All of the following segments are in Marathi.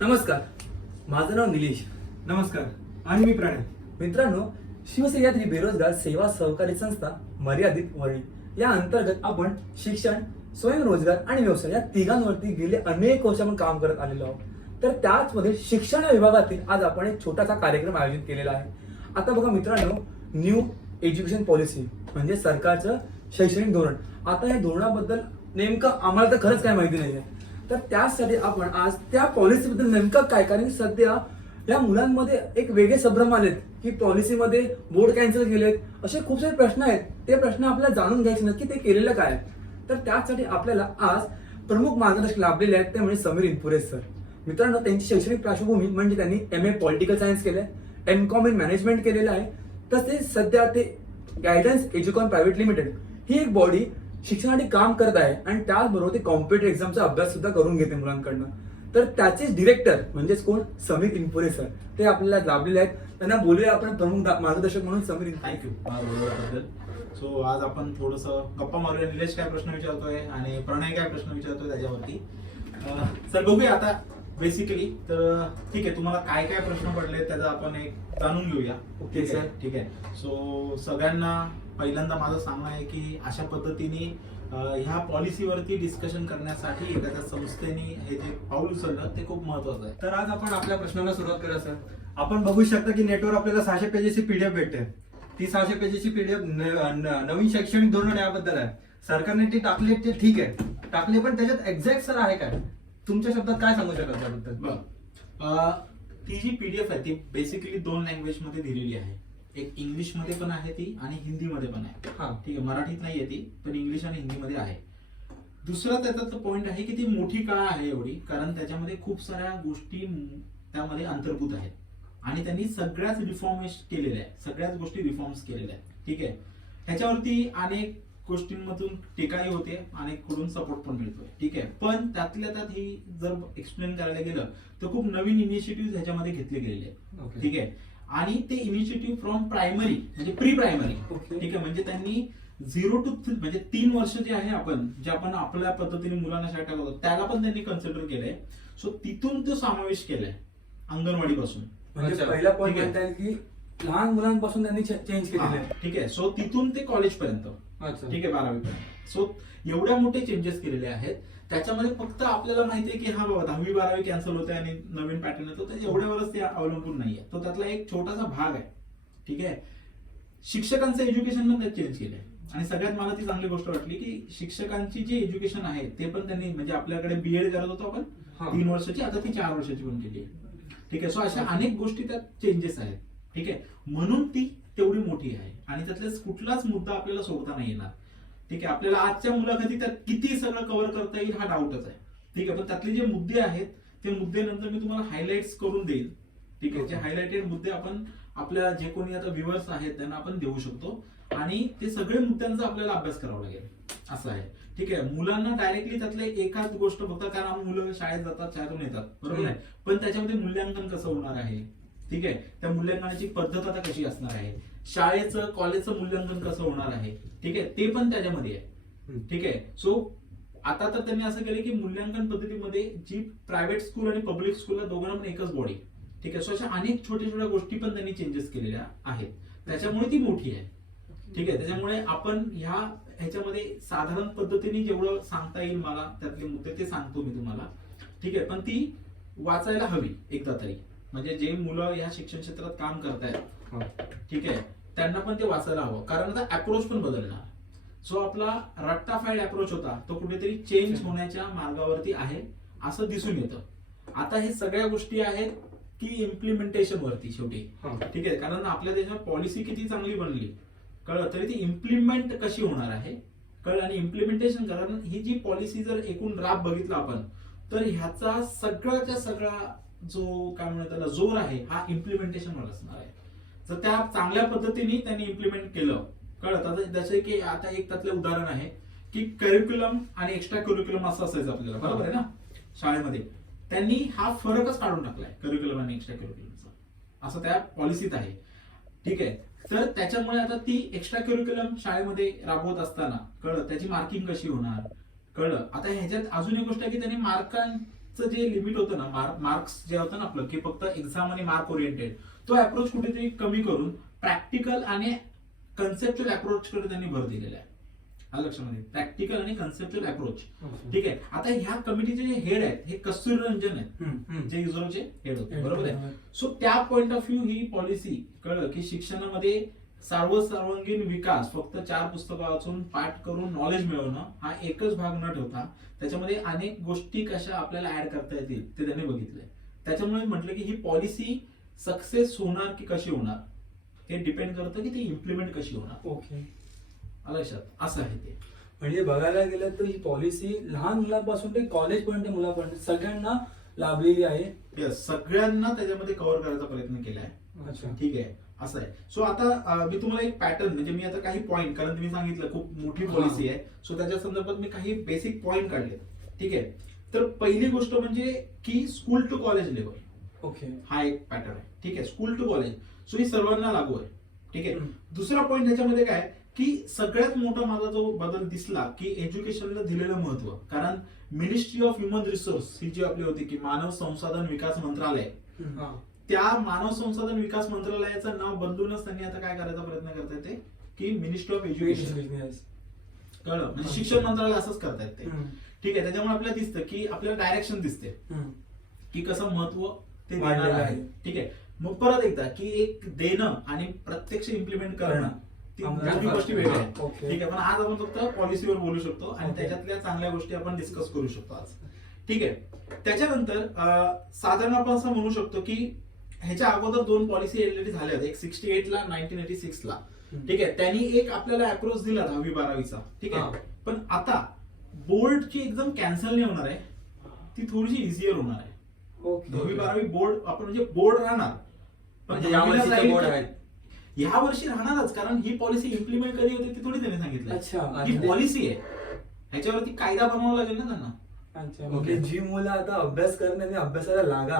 नमस्कार, माझं नाव निलेश. नमस्कार. आणि मी प्रणय. मित्रांनो, शिवसह्याद्री बेरोजगार सेवा सहकारी संस्था मर्यादित वरळी या अंतर्गत आपण शिक्षण, स्वयंरोजगार आणि व्यवसाय या तिघांवरती गेले अनेक वर्ष आपण काम करत आलेलो आहोत. तर त्याचमध्ये शिक्षण या विभागातील आज आपण एक छोटासा कार्यक्रम आयोजित केलेला आहे. आता बघा मित्रांनो, न्यू एज्युकेशन पॉलिसी म्हणजे सरकारचं शैक्षणिक धोरण. आता या धोरणाबद्दल नेमकं आम्हाला तर खरंच काय माहिती नाहीये. तर त्यासाठी आपण आज त्या पॉलिसीबद्दल नेमकं काय, कारण सध्या या मुलांमध्ये एक वेगळे संभ्रम आलेत की पॉलिसीमध्ये बोर्ड कॅन्सल केलेत, असे खूप सारे प्रश्न आहेत. ते प्रश्न आपल्याला जाणून घ्यायचे नक्की ते केलेलं काय. तर त्यासाठी आपल्याला आज प्रमुख मार्गदर्शक लाभलेले आहेत, ते म्हणजे समीर इनपुरे सर. मित्रांनो, त्यांची शैक्षणिक पार्श्वभूमी म्हणजे त्यांनी MA पॉलिटिकल सायन्स केलंय, MCOM इन मॅनेजमेंट केलेलं आहे. तसेच सध्या ते गायडन्स एज्युकॉन प्रायव्हेट लिमिटेड ही एक बॉडी शिक्षणासाठी काम करत आहे आणि त्याचबरोबर ते कॉम्पिटेटिव्ह एक्झामचा अभ्यास सुद्धा करून घेते मुलांकडनं. तर त्याचे डिरेक्टर म्हणजेच कोण, समीर इनपुरे सर, ते आपल्याला लाभलेले आहेत. त्यांना बोलूया आपण प्रमुख मार्गदर्शक म्हणून. समीर, थँक्यू बद्दल. सो आज आपण थोडंसं गप्पा मारूया. निलेश काय प्रश्न विचारतोय आणि प्रणय काय प्रश्न विचारतोय त्याच्यावरती. सर बघूया आता बेसिकली. तर ठीक आहे, तुम्हाला काय काय प्रश्न पडले त्याचा आपण एक जाणून घेऊया. Okay sir. ठीक आहे. सो सगळ्यांना पहिल्यांदा माझं सांगणं आहे की अशा पद्धतीने ह्या पॉलिसीवरती डिस्कशन करण्यासाठी एखाद्या संस्थेने हे जे पाऊल उचललं ते खूप महत्वाचं आहे. तर आज आपण आपल्या प्रश्नाला सुरुवात करूया सर. आपण बघू शकता की नेटवर आपल्याला 600 पेजेसची पीडीएफ भेटते. ती 600 पेजेसची पीडीएफ नवीन शैक्षणिक धोरण याबद्दल आहे. सरकारने ती टाकली, ते ठीक आहे टाकली, पण त्याच्यात एक्झॅक्ट सर आहे काय? तुमच्या शब्दात काय सांगू शकाल त्याबद्दल? बघ, ती जी पीडीएफ आहे ती बेसिकली 2 लँग्वेज मध्ये दिलेली आहे. एक इंग्लिश मध्ये पण आहे ती आणि हिंदी मध्ये पण आहे. हा, ठीक आहे, मराठीत नाहीये ती, पण इंग्लिश आणि हिंदी मध्ये आहे. दुसरा त्याचा पॉइंट आहे की ती मोठी का आहे एवढी, कारण त्याच्यामध्ये खूप साऱ्या गोष्टी त्यामध्ये अंतर्भूत आहेत आणि त्यांनी सगळ्याच रिफॉर्मेश केलेल्या आहेत, सगळ्याच गोष्टी रिफॉर्म्स केलेल्या आहेत. ठीक आहे, ह्याच्यावरती अनेक गोष्टींमधून टीकाही होते, अनेककडून सपोर्ट पण मिळतोय. ठीक आहे, पण त्यातल्या त्यात ही जर एक्सप्लेन करायला गेलं तर खूप नवीन इनिशिएटिव्ह ह्याच्यामध्ये घेतले गेलेले आहेत. ओके. ठीक आहे, आणि ते इनिशिएटिव्ह फ्रॉम प्रायमरी म्हणजे प्री प्रायमरी. ओके. ठीक आहे, म्हणजे त्यांनी 0 to 3 म्हणजे 3 वर्ष जे आहे जे आपण आपल्या पद्धतीने मुलांना शाळेत टाकतो त्याला पण त्यांनी कन्सिडर केलंय. सो तिथून तो समावेश केलाय अंगणवाडी पासून. म्हणजे अच्छा. पहिला पॉईंट ठीक आहे. म्हणता येईल की लहान मुलांपासून त्यांनी चेंज केलेले आहे. ठीक आहे, सो तिथून ते कॉलेज पर्यंत. अच्छा. ठीक आहे, 12वी पर्यंत. सो एवढ्या मोठे चेंजेस केलेले आहेत. त्याच्यामध्ये फक्त आपल्याला माहितीये की हा बाबा 10वी 12वी कॅन्सल होते आणि नवीन पॅटर्न येतो, तर एवढ्यावरच ते अवलंबून नाहीये. तो त्यातला एक छोटासा भाग आहे. ठीक आहे, शिक्षकांचं एज्युकेशन पण त्यात चेंज केलंय. आणि सगळ्यात मला ती चांगली गोष्ट वाटली की शिक्षकांची जी एज्युकेशन आहे ते पण त्यांनी, म्हणजे आपल्याकडे बीएड करत होतो आपण हा. 3 वर्षाची, आता ती 4 वर्षाची पण केली आहे. ठीक आहे, सो अशा अनेक गोष्टी त्यात चेंजेस आहेत. ठीक आहे, म्हणून ती तेवढी मोठी आहे आणि त्यातला कुठलाच मुद्दा आपल्याला सोडता नाही येणार. ठीक आहे, आपल्याला आजच्या मुलाखतीत त्यात किती सगळं कव्हर करता येईल हा डाऊटच आहे. ठीक आहे, पण त्यातले जे मुद्दे आहेत ते मुद्दे नंतर मी तुम्हाला हायलाइट्स करून देईल. ठीक आहे, जे हायलाइटेड मुद्दे आपण आपल्या जे कोणी आता व्ह्युअर्स आहेत त्यांना आपण देऊ शकतो आणि ते सगळे मुद्द्यांचा आपल्याला अभ्यास करावा लागेल असं आहे. ठीक आहे, मुलांना डायरेक्टली त्यातले एखाद गोष्ट फक्त, कारण मुलं शाळेत जातात, शाळेतून येतात, बरोबर आहे, पण त्याच्यामध्ये मूल्यांकन कसं होणार आहे. ठीक आहे, त्या मूल्यांकनाची पद्धत आता कशी असणार आहे, शाळेचं कॉलेजचं मूल्यांकन कसं होणार आहे. ठीक आहे, ते पण त्याच्यामध्ये आहे. ठीक आहे, सो आता तर त्यांनी असं केलं की मूल्यांकन पद्धतीमध्ये जी प्रायव्हेट स्कूल आणि पब्लिक स्कूलला दोघांना पण एकच बॉडी. ठीक आहे, सो अशा अनेक छोट्या छोट्या गोष्टी पण त्यांनी चेंजेस केलेल्या आहेत, त्याच्यामुळे ती मोठी आहे. ठीक आहे, त्याच्यामुळे आपण ह्याच्यामध्ये साधारण पद्धतीने जेवढं सांगता येईल मला त्यातले मुद्दे ते सांगतो मी तुम्हाला. ठीक आहे, पण ती वाचायला हवी एकदा तरी, म्हणजे जे मुलं या शिक्षण क्षेत्रात काम करतायत, ठीक आहे, त्यांना पण ते वाचायला हवं, कारण आता अप्रोच पण बदलणार. सो आपला रट्टाफाईड अप्रोच होता तो कुठेतरी चेंज होण्याच्या मार्गावरती आहे असं दिसून येतं. आता हे सगळ्या गोष्टी आहेत की इम्प्लिमेंटेशन वरती शेवटी. ठीक आहे, कारण आपल्या देशात पॉलिसी किती चांगली बनली कळलं, तरी ती इम्प्लिमेंट कशी होणार आहे कळलं, आणि इम्प्लिमेंटेशन, कारण ही जी पॉलिसी जर एकूण ड्राफ्ट बघितला आपण तर ह्याचा सगळ्याच्या सगळा जो काय म्हणतात त्याला जोर आहे हा इम्प्लिमेंटेशन वर असणार आहे. जर त्या चांगल्या पद्धतीने त्यांनी इम्प्लिमेंट केलं कळत, आता जसे की आता एक त्यातलं उदाहरण आहे की करिक्युलम आणि एक्स्ट्रा करिक्युलम असं असायचं आपल्याला, बरोबर आहे ना शाळेमध्ये. त्यांनी हा फरकच काढून टाकलाय करिक्युलम आणि एक्स्ट्रा करिक्युलमचा, असं त्या पॉलिसीत आहे. ठीक आहे, तर त्याच्यामुळे आता ती एक्स्ट्रा करिक्युलम शाळेमध्ये राबवत असताना कळलं त्याची मार्किंग कशी होणार कळलं. आता ह्याच्यात अजून एक गोष्ट आहे की त्यांनी पॉलिसीचं जे लिमिट होतं ना, मार्क्स जे होतं ना आपलं, की फक्त एक्झाम आणि मार्क ओरिएंटेड, तो अप्रोच कुठेतरी कमी करून प्रॅक्टिकल आणि कन्सेप्च्युअल अप्रोच कडे त्यांनी भर दिलेला आहे. लक्षामध्ये प्रॅक्टिकल आणि कन्सेप्च्युअल अप्रोच. ठीक आहे. आता ह्या कमिटीचे जे हेड आहेत हे कस्तुरी रंजन आहेत, जे इस्रोचे हेड होते, बरोबर आहे. सो त्या point of view he policy कळलं की शिक्षणामध्ये सर्वांगीण विकास फक्त 4 पुस्तकं वाचून पाठ करून नॉलेज मिळवणं हा एकच भाग न ठेवता त्याच्यामध्ये अनेक गोष्टी कशा आपल्याला ऍड करता येतील ते त्यांनी बघितलंय. त्याच्यामुळे म्हटलं की ही पॉलिसी सक्सेस होणार की कशी होणार हे डिपेंड करतं की ती इम्प्लिमेंट कशी होणार. ओके. लक्षात असं आहे ते. म्हणजे बघायला गेलं तर ही पॉलिसी लहान मुलांपासून ते कॉलेज पर्यंत मुलापर्यंत सगळ्यांना लाभलेली आहे. Yes, सगळ्यांना त्याच्यामध्ये कव्हर करायचा प्रयत्न केलाय. अच्छा. ठीक आहे, असं आहे. सो आता मी तुम्हाला एक पॅटर्न म्हणजे मी आता काही पॉईंट, कारण तुम्ही सांगितलं खूप मोठी पॉलिसी आहे, सो त्याच्या संदर्भात मी काही बेसिक पॉईंट काढले. ठीक आहे. तर पहिली गोष्ट म्हणजे की school to college level. Okay. हा एक पॅटर्न आहे. ठीक आहे, स्कूल टू कॉलेज. सो ही सर्वांना लागू आहे. ठीक आहे. हम्म. दुसरा पॉईंट ह्याच्यामध्ये काय की सगळ्यात मोठा माझा जो बदल दिसला की एज्युकेशनला दिलेलं महत्व. कारण मिनिस्ट्री ऑफ ह्युमन रिसोर्स ही जी आपली होती की मानव संसाधन विकास मंत्रालय, हा. त्या मानव संसाधन विकास मंत्रालयाचं नाव बदलूनच त्यांनी आता काय करायचा प्रयत्न करतायत ते की मिनिस्ट्री ऑफ एज्युकेशन. बिझनेस. कळलं, म्हणजे शिक्षण मंत्रालय असंच करतायत ते. हम्म. ठीक आहे. त्याच्यामुळे आपल्याला दिसतं की आपल्याला डायरेक्शन दिसते हम्म. की कसं महत्व ते वाढलेलं देणार आहे. आहे. ठीक आहे. मग परत एकदा की एक देणं आणि प्रत्यक्ष इम्प्लिमेंट करणं ती आम्हाला दोन्ही गोष्टी वेगळ्या आहेत. ओके. ठीक आहे. पण आज आपण फक्त पॉलिसीवर बोलू शकतो आणि ओके. त्याच्यातल्या चांगल्या गोष्टी आपण डिस्कस करू शकतो आज. ठीक आहे. त्याच्यानंतर साधारण आपण असं म्हणू शकतो की ह्याच्या अगोदर 2 पॉलिसी ऑलरेडी झाल्या होत्या, एक 68 ला 1986 ला. ठीक आहे. त्यांनी एक आपल्याला अप्रोच दिला 10वी-12वीचा. ठीक आहे. पण आता बोर्डची एक्झाम कॅन्सल नाही होणार आहे, ती थोडीशी इझियर होणार आहे. ओके. 10वी-12वी बोर्ड आपण म्हणजे बोर्ड राहणार, पण म्हणजे यावर्षीचे दहावीला बोर्ड जाईल आहेत. तर या वर्षी राहणारच, कारण ही पॉलिसी इम्प्लिमेंट कधी होते ती थोडी त्यांनी सांगितलं. अच्छा. ही पॉलिसी आहे, ह्याच्यावरती कायदा बनवावा लागेल ना त्यांना. अच्छा. म्हणजे जी मुलं आता अभ्यास करणार नाही अभ्यासाला लागा,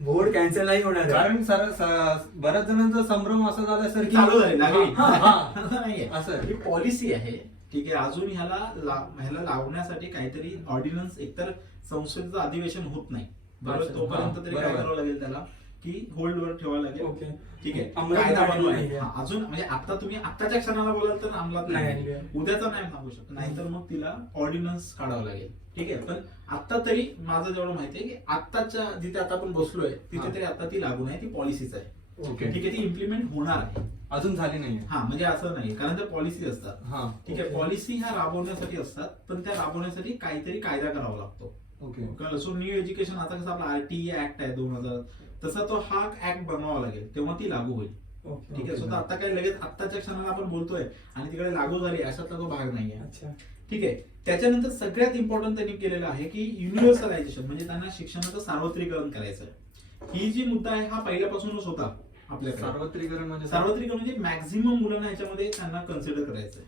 बोर्ड कॅन्सल नाही होणार आहे. कारण बऱ्याच जणांचा संभ्रम असा झाला सर की चालू झाली, लागली. हा, हा. असं नाहीये. असं आहे. ही पॉलिसी आहे. ठीक आहे. अजून ह्याला लावण्यासाठी काहीतरी ऑर्डिनन्स, एकतर संसदेचं अधिवेशन होत नाही, बरोबर, अच्छा. तोपर्यंत हा, तरी काय बरोबर. करावं लागेल त्याला की होल्डवर ठेवावं लागेल. ओके. ठीक आहे. अंमलात कायदा आणलेलं बनवायला. नाहीये. हा, अजून म्हणजे आता तुम्ही आत्ताच्या क्षणाला बोलाल तर अंमलात नाही नाही, आणली. उद्याचा नाही सांगू शकत, नाहीतर मग तिला ऑर्डिनन्स काढावं लागेल. ठीक आहे. पण आता तरी माझं जेवढं माहिती आहे की आत्ताच्या जिथे आता आपण बसलोय हा. तिथे तरी आता ती लागू नाही, ती पॉलिसीच आहे. ओके. ठीक आहे. ती इम्प्लिमेंट होणार आहे. अजून झाली नाहीये. हा, म्हणजे असं नाही, कारण त्या पॉलिसी असतात. हा. ठीक आहे. ओके. पॉलिसी ह्या राबवण्यासाठी असतात, पण त्या राबवण्यासाठी काहीतरी कायदा करावा लागतो. ओके. कळलं. सो न्यू एज्युकेशन आता कसं आपला RTE ऍक्ट आहे 2000, तसा तो हा ऍक्ट बनवावा लागेल, तेव्हा ती लागू होईल. ओके. ठीक आहे. सो आता काय लगेच आत्ताच्या क्षणाला आपण बोलतोय आणि तिकडे लागू झाली अशातला तो भाग नाहीये. अच्छा. ठीक आहे. त्याच्यानंतर सगळ्यात इम्पॉर्टंट त्यांनी केलेलं आहे की युनिव्हर्सलायझेशन, म्हणजे त्यांना शिक्षणाचं सार्वत्रिकरण करायचं आहे. ही जी मुद्दा आहे हा पहिल्यापासूनच होता आपल्याकडे. सार्वत्रिकरण म्हणजे सार्वत्रिकरण म्हणजे मॅक्झिमम मुलांना ह्याच्यामध्ये त्यांना कन्सिडर करायचंय.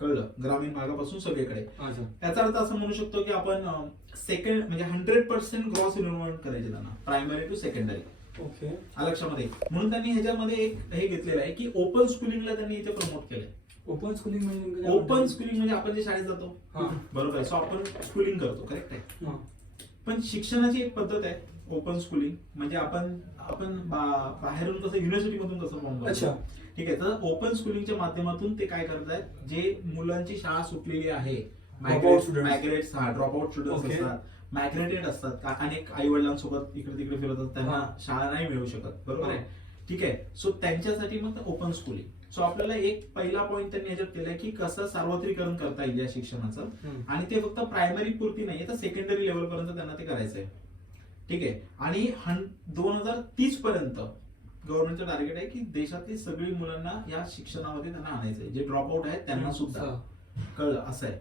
कळलं. ग्रामीण भागापासून सगळीकडे. अच्छा. याचा अर्थ असं म्हणू शकतो की आपण सेकंड म्हणजे 100% ग्रॉस इन्व्हॉल्वमेंट करायचे त्यांना, प्रायमरी टू सेकंडरी. ओके. लक्षामध्ये. म्हणून त्यांनी ह्याच्यामध्ये एक हे घेतलेलं आहे की ओपन स्कूलिंगला त्यांनी इथे प्रमोट केलंय. ओपन स्कूलिंग म्हणजे नेमकं काय ओपन म्हणतात? स्कूलिंग म्हणजे आपण जे शाळेत जातो, हा. बरोबर आहे. सो आपण स्कूलिंग करतो, करेक्ट आहे. हा. पण शिक्षणाची एक पद्धत आहे ओपन स्कूलिंग, म्हणजे आपण बाहेरून कसं युनिव्हर्सिटी मधून कसं फॉर्म अच्छा. करतो. ठीक आहे. तर ओपन स्कूलिंगच्या माध्यमातून ते काय करतायत, जे मुलांची शाळा सुटलेली आहे, Dropout students. Migrates, dropout students Okay. असतात, मायग्रेटेड असतात, अनेक आई वडिलांसोबत इकडे तिकडे फिरत असतात, त्यांना हा. शाळा नाही मिळू शकत, बरोबर हा. आहे. ठीक आहे. सो त्यांच्यासाठी मग ओपन स्कूलिंग. सो आपल्याला एक पहिला पॉईंट त्यांनी याच्यात केलाय की कसं सार्वत्रिकरण करता येईल या शिक्षणाचं, हम्म. आणि ते फक्त प्रायमरी पुरती नाही तर सेकंडरी लेवल पर्यंत त्यांना ते करायचंय. ठीक आहे. आणि 2030 पर्यंत गव्हर्नमेंटचं टार्गेट आहे की देशातली सगळी मुलांना या शिक्षणामध्ये त्यांना आणायचंय, जे ड्रॉपआउट आहेत त्यांना सुद्धा. कळलं. असं आहे.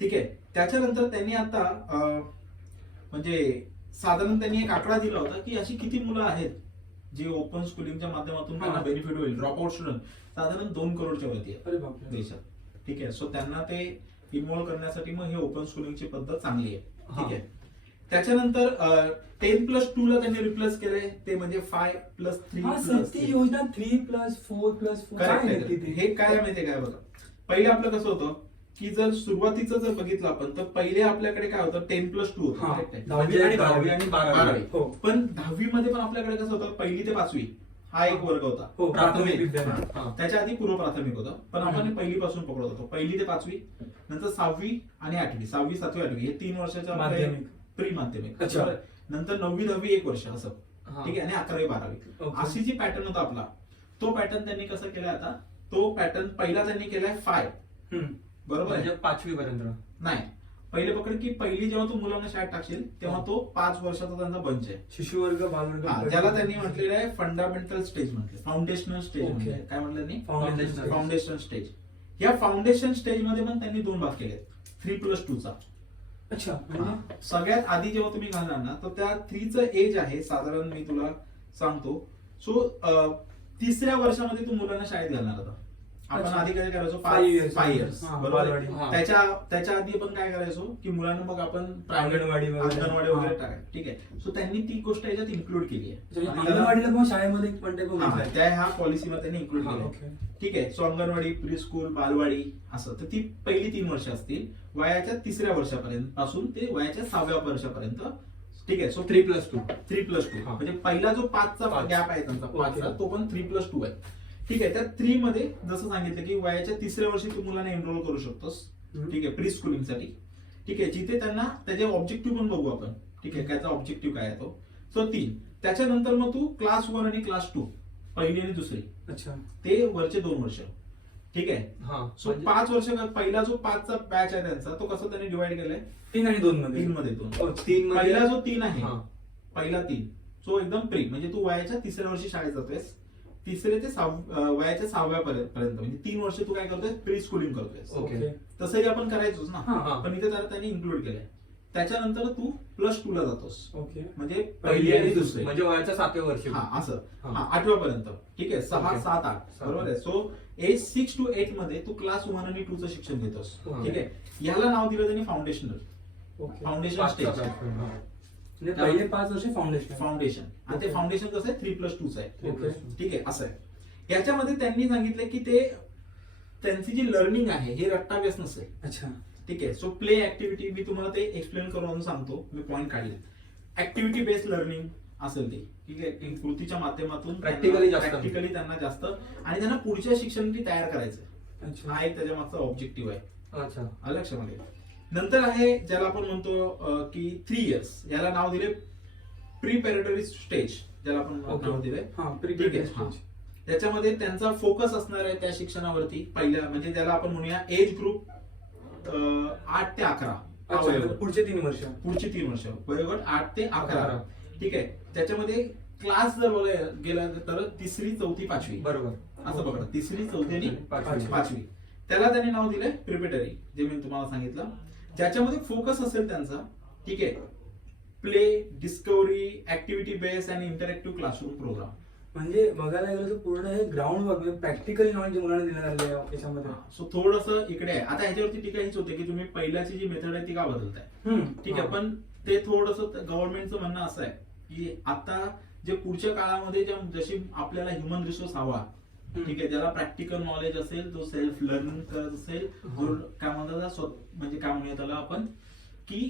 ठीक आहे. त्याच्यानंतर त्यांनी आता म्हणजे साधारण त्यांनी एक आकडा दिला होता की अशी किती मुलं आहेत जे ओपन स्कूलिंगच्या माध्यमातून त्यांना हा. बेनिफिट होईल. ड्रॉपआउट स्टुडंट साधारण 2 करोडच्या वरती आहे अरे बापरे. देशात. ठीक आहे. सो त्यांना ते इन्व्हॉल्व करण्यासाठी मग हे ओपन स्कूलिंगची पद्धत चांगली आहे. ठीक आहे. त्याच्यानंतर 10+2 ला त्यांनी रिप्लेस केलंय, ते म्हणजे 5+3+3. हा सर, ती योजना 3+4+4 काय Correct आहे आहे. ती? हे काय माहितीये काय बघा, पहिले आपलं कसं होतं की जर सुरुवातीचं जर बघितलं आपण तर पहिले आपल्याकडे काय होतं 10+2 होतं हा. correct आहे? दहावी आणि दहावी आणि बारावी. बारावी. हो. पण 10वी मध्ये पण आपल्याकडे कसं होतं 1ली ते 5वी हा एक वर्ग होता. हो, प्राथमिक विद्यालय. हा. हा. त्याच्या आधी पूर्व प्राथमिक होतं पण आपण पहिली पासून पकडत होतो 1ली ते 5वी नंतर 6वी आणि 8वी 6वी 7वी 8वी हे 3 वर्षाच्या माध्यमिक. प्री माध्यमिक अच्छा. बरोबर? नंतर 9वी 10वी 1 वर्ष असं हा. ठीक आहे आणि 11वी 12वी ओके. अशी जी पॅटर्न होता आपला तो पॅटर्न त्यांनी कसं केलाय आता तो पॅटर्न पहिला त्यांनी केलाय 5 हम्म. बरोबर आहे? म्हणजे 5वी पर्यंत. नाही पहिले पकड की पहिली जेव्हा तू मुलांना शाळेत टाकशील तेव्हा तो 5 वर्षाचा त्यांचा बंच आहे. शिशु वर्ग बालवर्ग हा, ज्याला त्यांनी म्हटलेलं आहे फंडामेंटल स्टेज म्हटलं फाउंडेशनल स्टेज ओके. म्हणजे काय म्हटलं त्यांनी फाउंडेशन. Foundation stage. या फाउंडेशन स्टेज मध्ये पण त्यांनी 2 भाग केले 3+2 चा. अच्छा हा. म्हणजे सगळ्यात आधी जेव्हा तुम्ही घालणार ना तर त्या 3चं एज आहे साधारण मी तुला सांगतो. सो 3ऱ्या वर्षामध्ये तू मुलांना शाळेत घालणार आता. आपण अच्छा. आधी काय करायचो 5 years. 5 इयर्स हा, बरोबर आहे? बालवाडी. हा. त्याच्या आधी आपण काय करायचो की मुलांना मग आपण अंगणवाडी वगैरे. अंगणवाडी वगैरे हा. टाकायचं ठीक आहे. सो त्यांनी ती गोष्ट याच्यात इन्क्लूड केली आहे म्हणजे आणि त्याला- अंगणवाडीला पण शाळेमध्ये पण ते हा, त्या ह्या पॉलिसीमध्ये त्यांनी इन्क्लूड हा, केलं ओके. ठीक आहे. सो अंगणवाडी प्री स्कूल बालवाडी असं तर ती पहिली 3 वर्ष असतील वयाच्या 3ऱ्या वर्षापर्यंत पासून ते वयाच्या 6व्या वर्षापर्यंत ठीक आहे. सो 3+2. 3+2 हा. म्हणजे पहिला जो 5चा पाच. गॅप आहे त्यांचा ओके. 5चा तो पण 3+2 आहे ठीक आहे. त्या 3 मध्ये जसं सांगितलं की वयाच्या 3ऱ्या वर्षी तू मुलांना एनरोल करू शकतोस हम्म. ठीक आहे प्री स्कूलिंग साठी ठीक आहे. जिथे त्यांना त्याचे ऑब्जेक्टिव्ह पण बघू आपण ठीक आहे. त्याचा ऑब्जेक्टिव्ह काय आहे तो. सो 3 त्याच्यानंतर मग तू क्लास 1 आणि क्लास 2 पहिली आणि दुसरी अच्छा ते वरचे 2 वर्ष ठीक आहे. हा. सो म्हणजे 5 वर्ष पहिला जो 5चा बॅच आहे त्यांचा तो कसा त्यांनी डिवाइड केलाय 3 आणि 2 मध्ये 3 मध्ये 2 हो, 3 मध्ये पहिला जो 3 आहे हा. पहिला 3 सो एकदम प्री म्हणजे तू वयाच्या 3ऱ्या वर्षी शाळेत जातोयस 3रे ते वयाच्या 6व्या पर्यंत म्हणजे 3 वर्ष तू काय करतोय प्री स्कूलिंग करतोयस. ओके. तसंही आपण करायचोच ना हा, हा. पण इथे त्याला त्यांनी इन्क्लूड केलंय. त्याच्यानंतर तू +2 ला जातोस ओके. म्हणजे पहिली आणि दुसरी म्हणजे वयाच्या 7व्या वर्षी. हा असं हा. हा 8व्या पर्यंत ठीक आहे. 6 ओके. 7 8 बरोबर आहे. सो एज 6 to 8 मध्ये तू क्लास 1 आणि 2 चं शिक्षण घेतोस हा. ठीक आहे. याला नाव दिलं त्यांनी फाउंडेशनल ओके. फाउंडेशन 5चा स्टेज batch. हा. म्हणजे पहिले 5 वर्ष फाउंडेशन फाउंडेशन आणि ते ओके. फाउंडेशन कसं आहे 3+2 आहे ओके. ठीक आहे. असं आहे. याच्यामध्ये त्यांनी सांगितलं की ते त्यांची जी लर्निंग आहे हे रट्टाव्यास नसेल अच्छा ठीक आहे. सो प्ले ऍक्टिव्हिटी मी तुम्हाला ते एक्सप्लेन करून सांगतो मी पॉईंट काढले. ऍक्टिव्हिटी बेस्ड लर्निंग असेल ते ठीक आहे की कृतीच्या माध्यमातून Practically जास्त. प्रॅक्टिकली त्यांना जास्त आणि त्यांना पुढच्या शिक्षणासाठी तयार करायचं अच्छा हा एक त्याच्या मागचा ऑब्जेक्टिव्ह आहे. अच्छा. आलं लक्षामध्ये. नंतर आहे ज्याला आपण म्हणतो की 3 इयर्स याला नाव दिले प्रिपेरेटरी स्टेज ज्याला आपण ओके. नाव दिले हा ठीक प्रिपेअर आहे. हा. त्याच्यामध्ये त्यांचा फोकस असणार आहे त्या शिक्षणावरती पहिल्या म्हणजे ज्याला आपण म्हणूया एज ग्रुप 8 ते 11 हा वयोगट. पुढचे 3 वर्ष पुढची 3 वर्ष वयोगट 8 ते 11 11. ठीक आहे. त्याच्यामध्ये क्लास जर गेला तर 3री 4थी 5वी बरोबर. असं बघा 3री 4थी आणि पाचवी. 5वी त्याला त्यांनी नाव दिलंय प्रिपेटरी जे मी तुम्हाला सांगितलं ज्याच्यामध्ये फोकस असेल त्यांचा ठीक आहे प्ले डिस्कवरी ऍक्टिव्हिटी बेस्ड आणि इंटरॅक्टिव्ह क्लासरूम प्रोग्राम. म्हणजे बघायला गेलं तर पूर्ण हे ग्राउंड वर्क म्हणजे प्रॅक्टिकली नॉलेज मुलांना देण्यात आले आहे याच्यामध्ये सो थोडंसं इकडे आहे. आता ह्याच्यावरती टीका हीच होते की तुम्ही पहिल्याची जी मेथड आहे ती का बदलताय ठीक आहे. हा. पण ते थोडंसं गव्हर्नमेंटचं म्हणणं असं आहे की आता जे पुढच्या काळामध्ये जशी आपल्याला ह्युमन रिसोर्स हवा ठीक आहे ज्याला प्रॅक्टिकल नॉलेज असेल जो सेल्फ लर्निंग करत असेल जो काय म्हणतात म्हणजे काय म्हणूया त्याला आपण की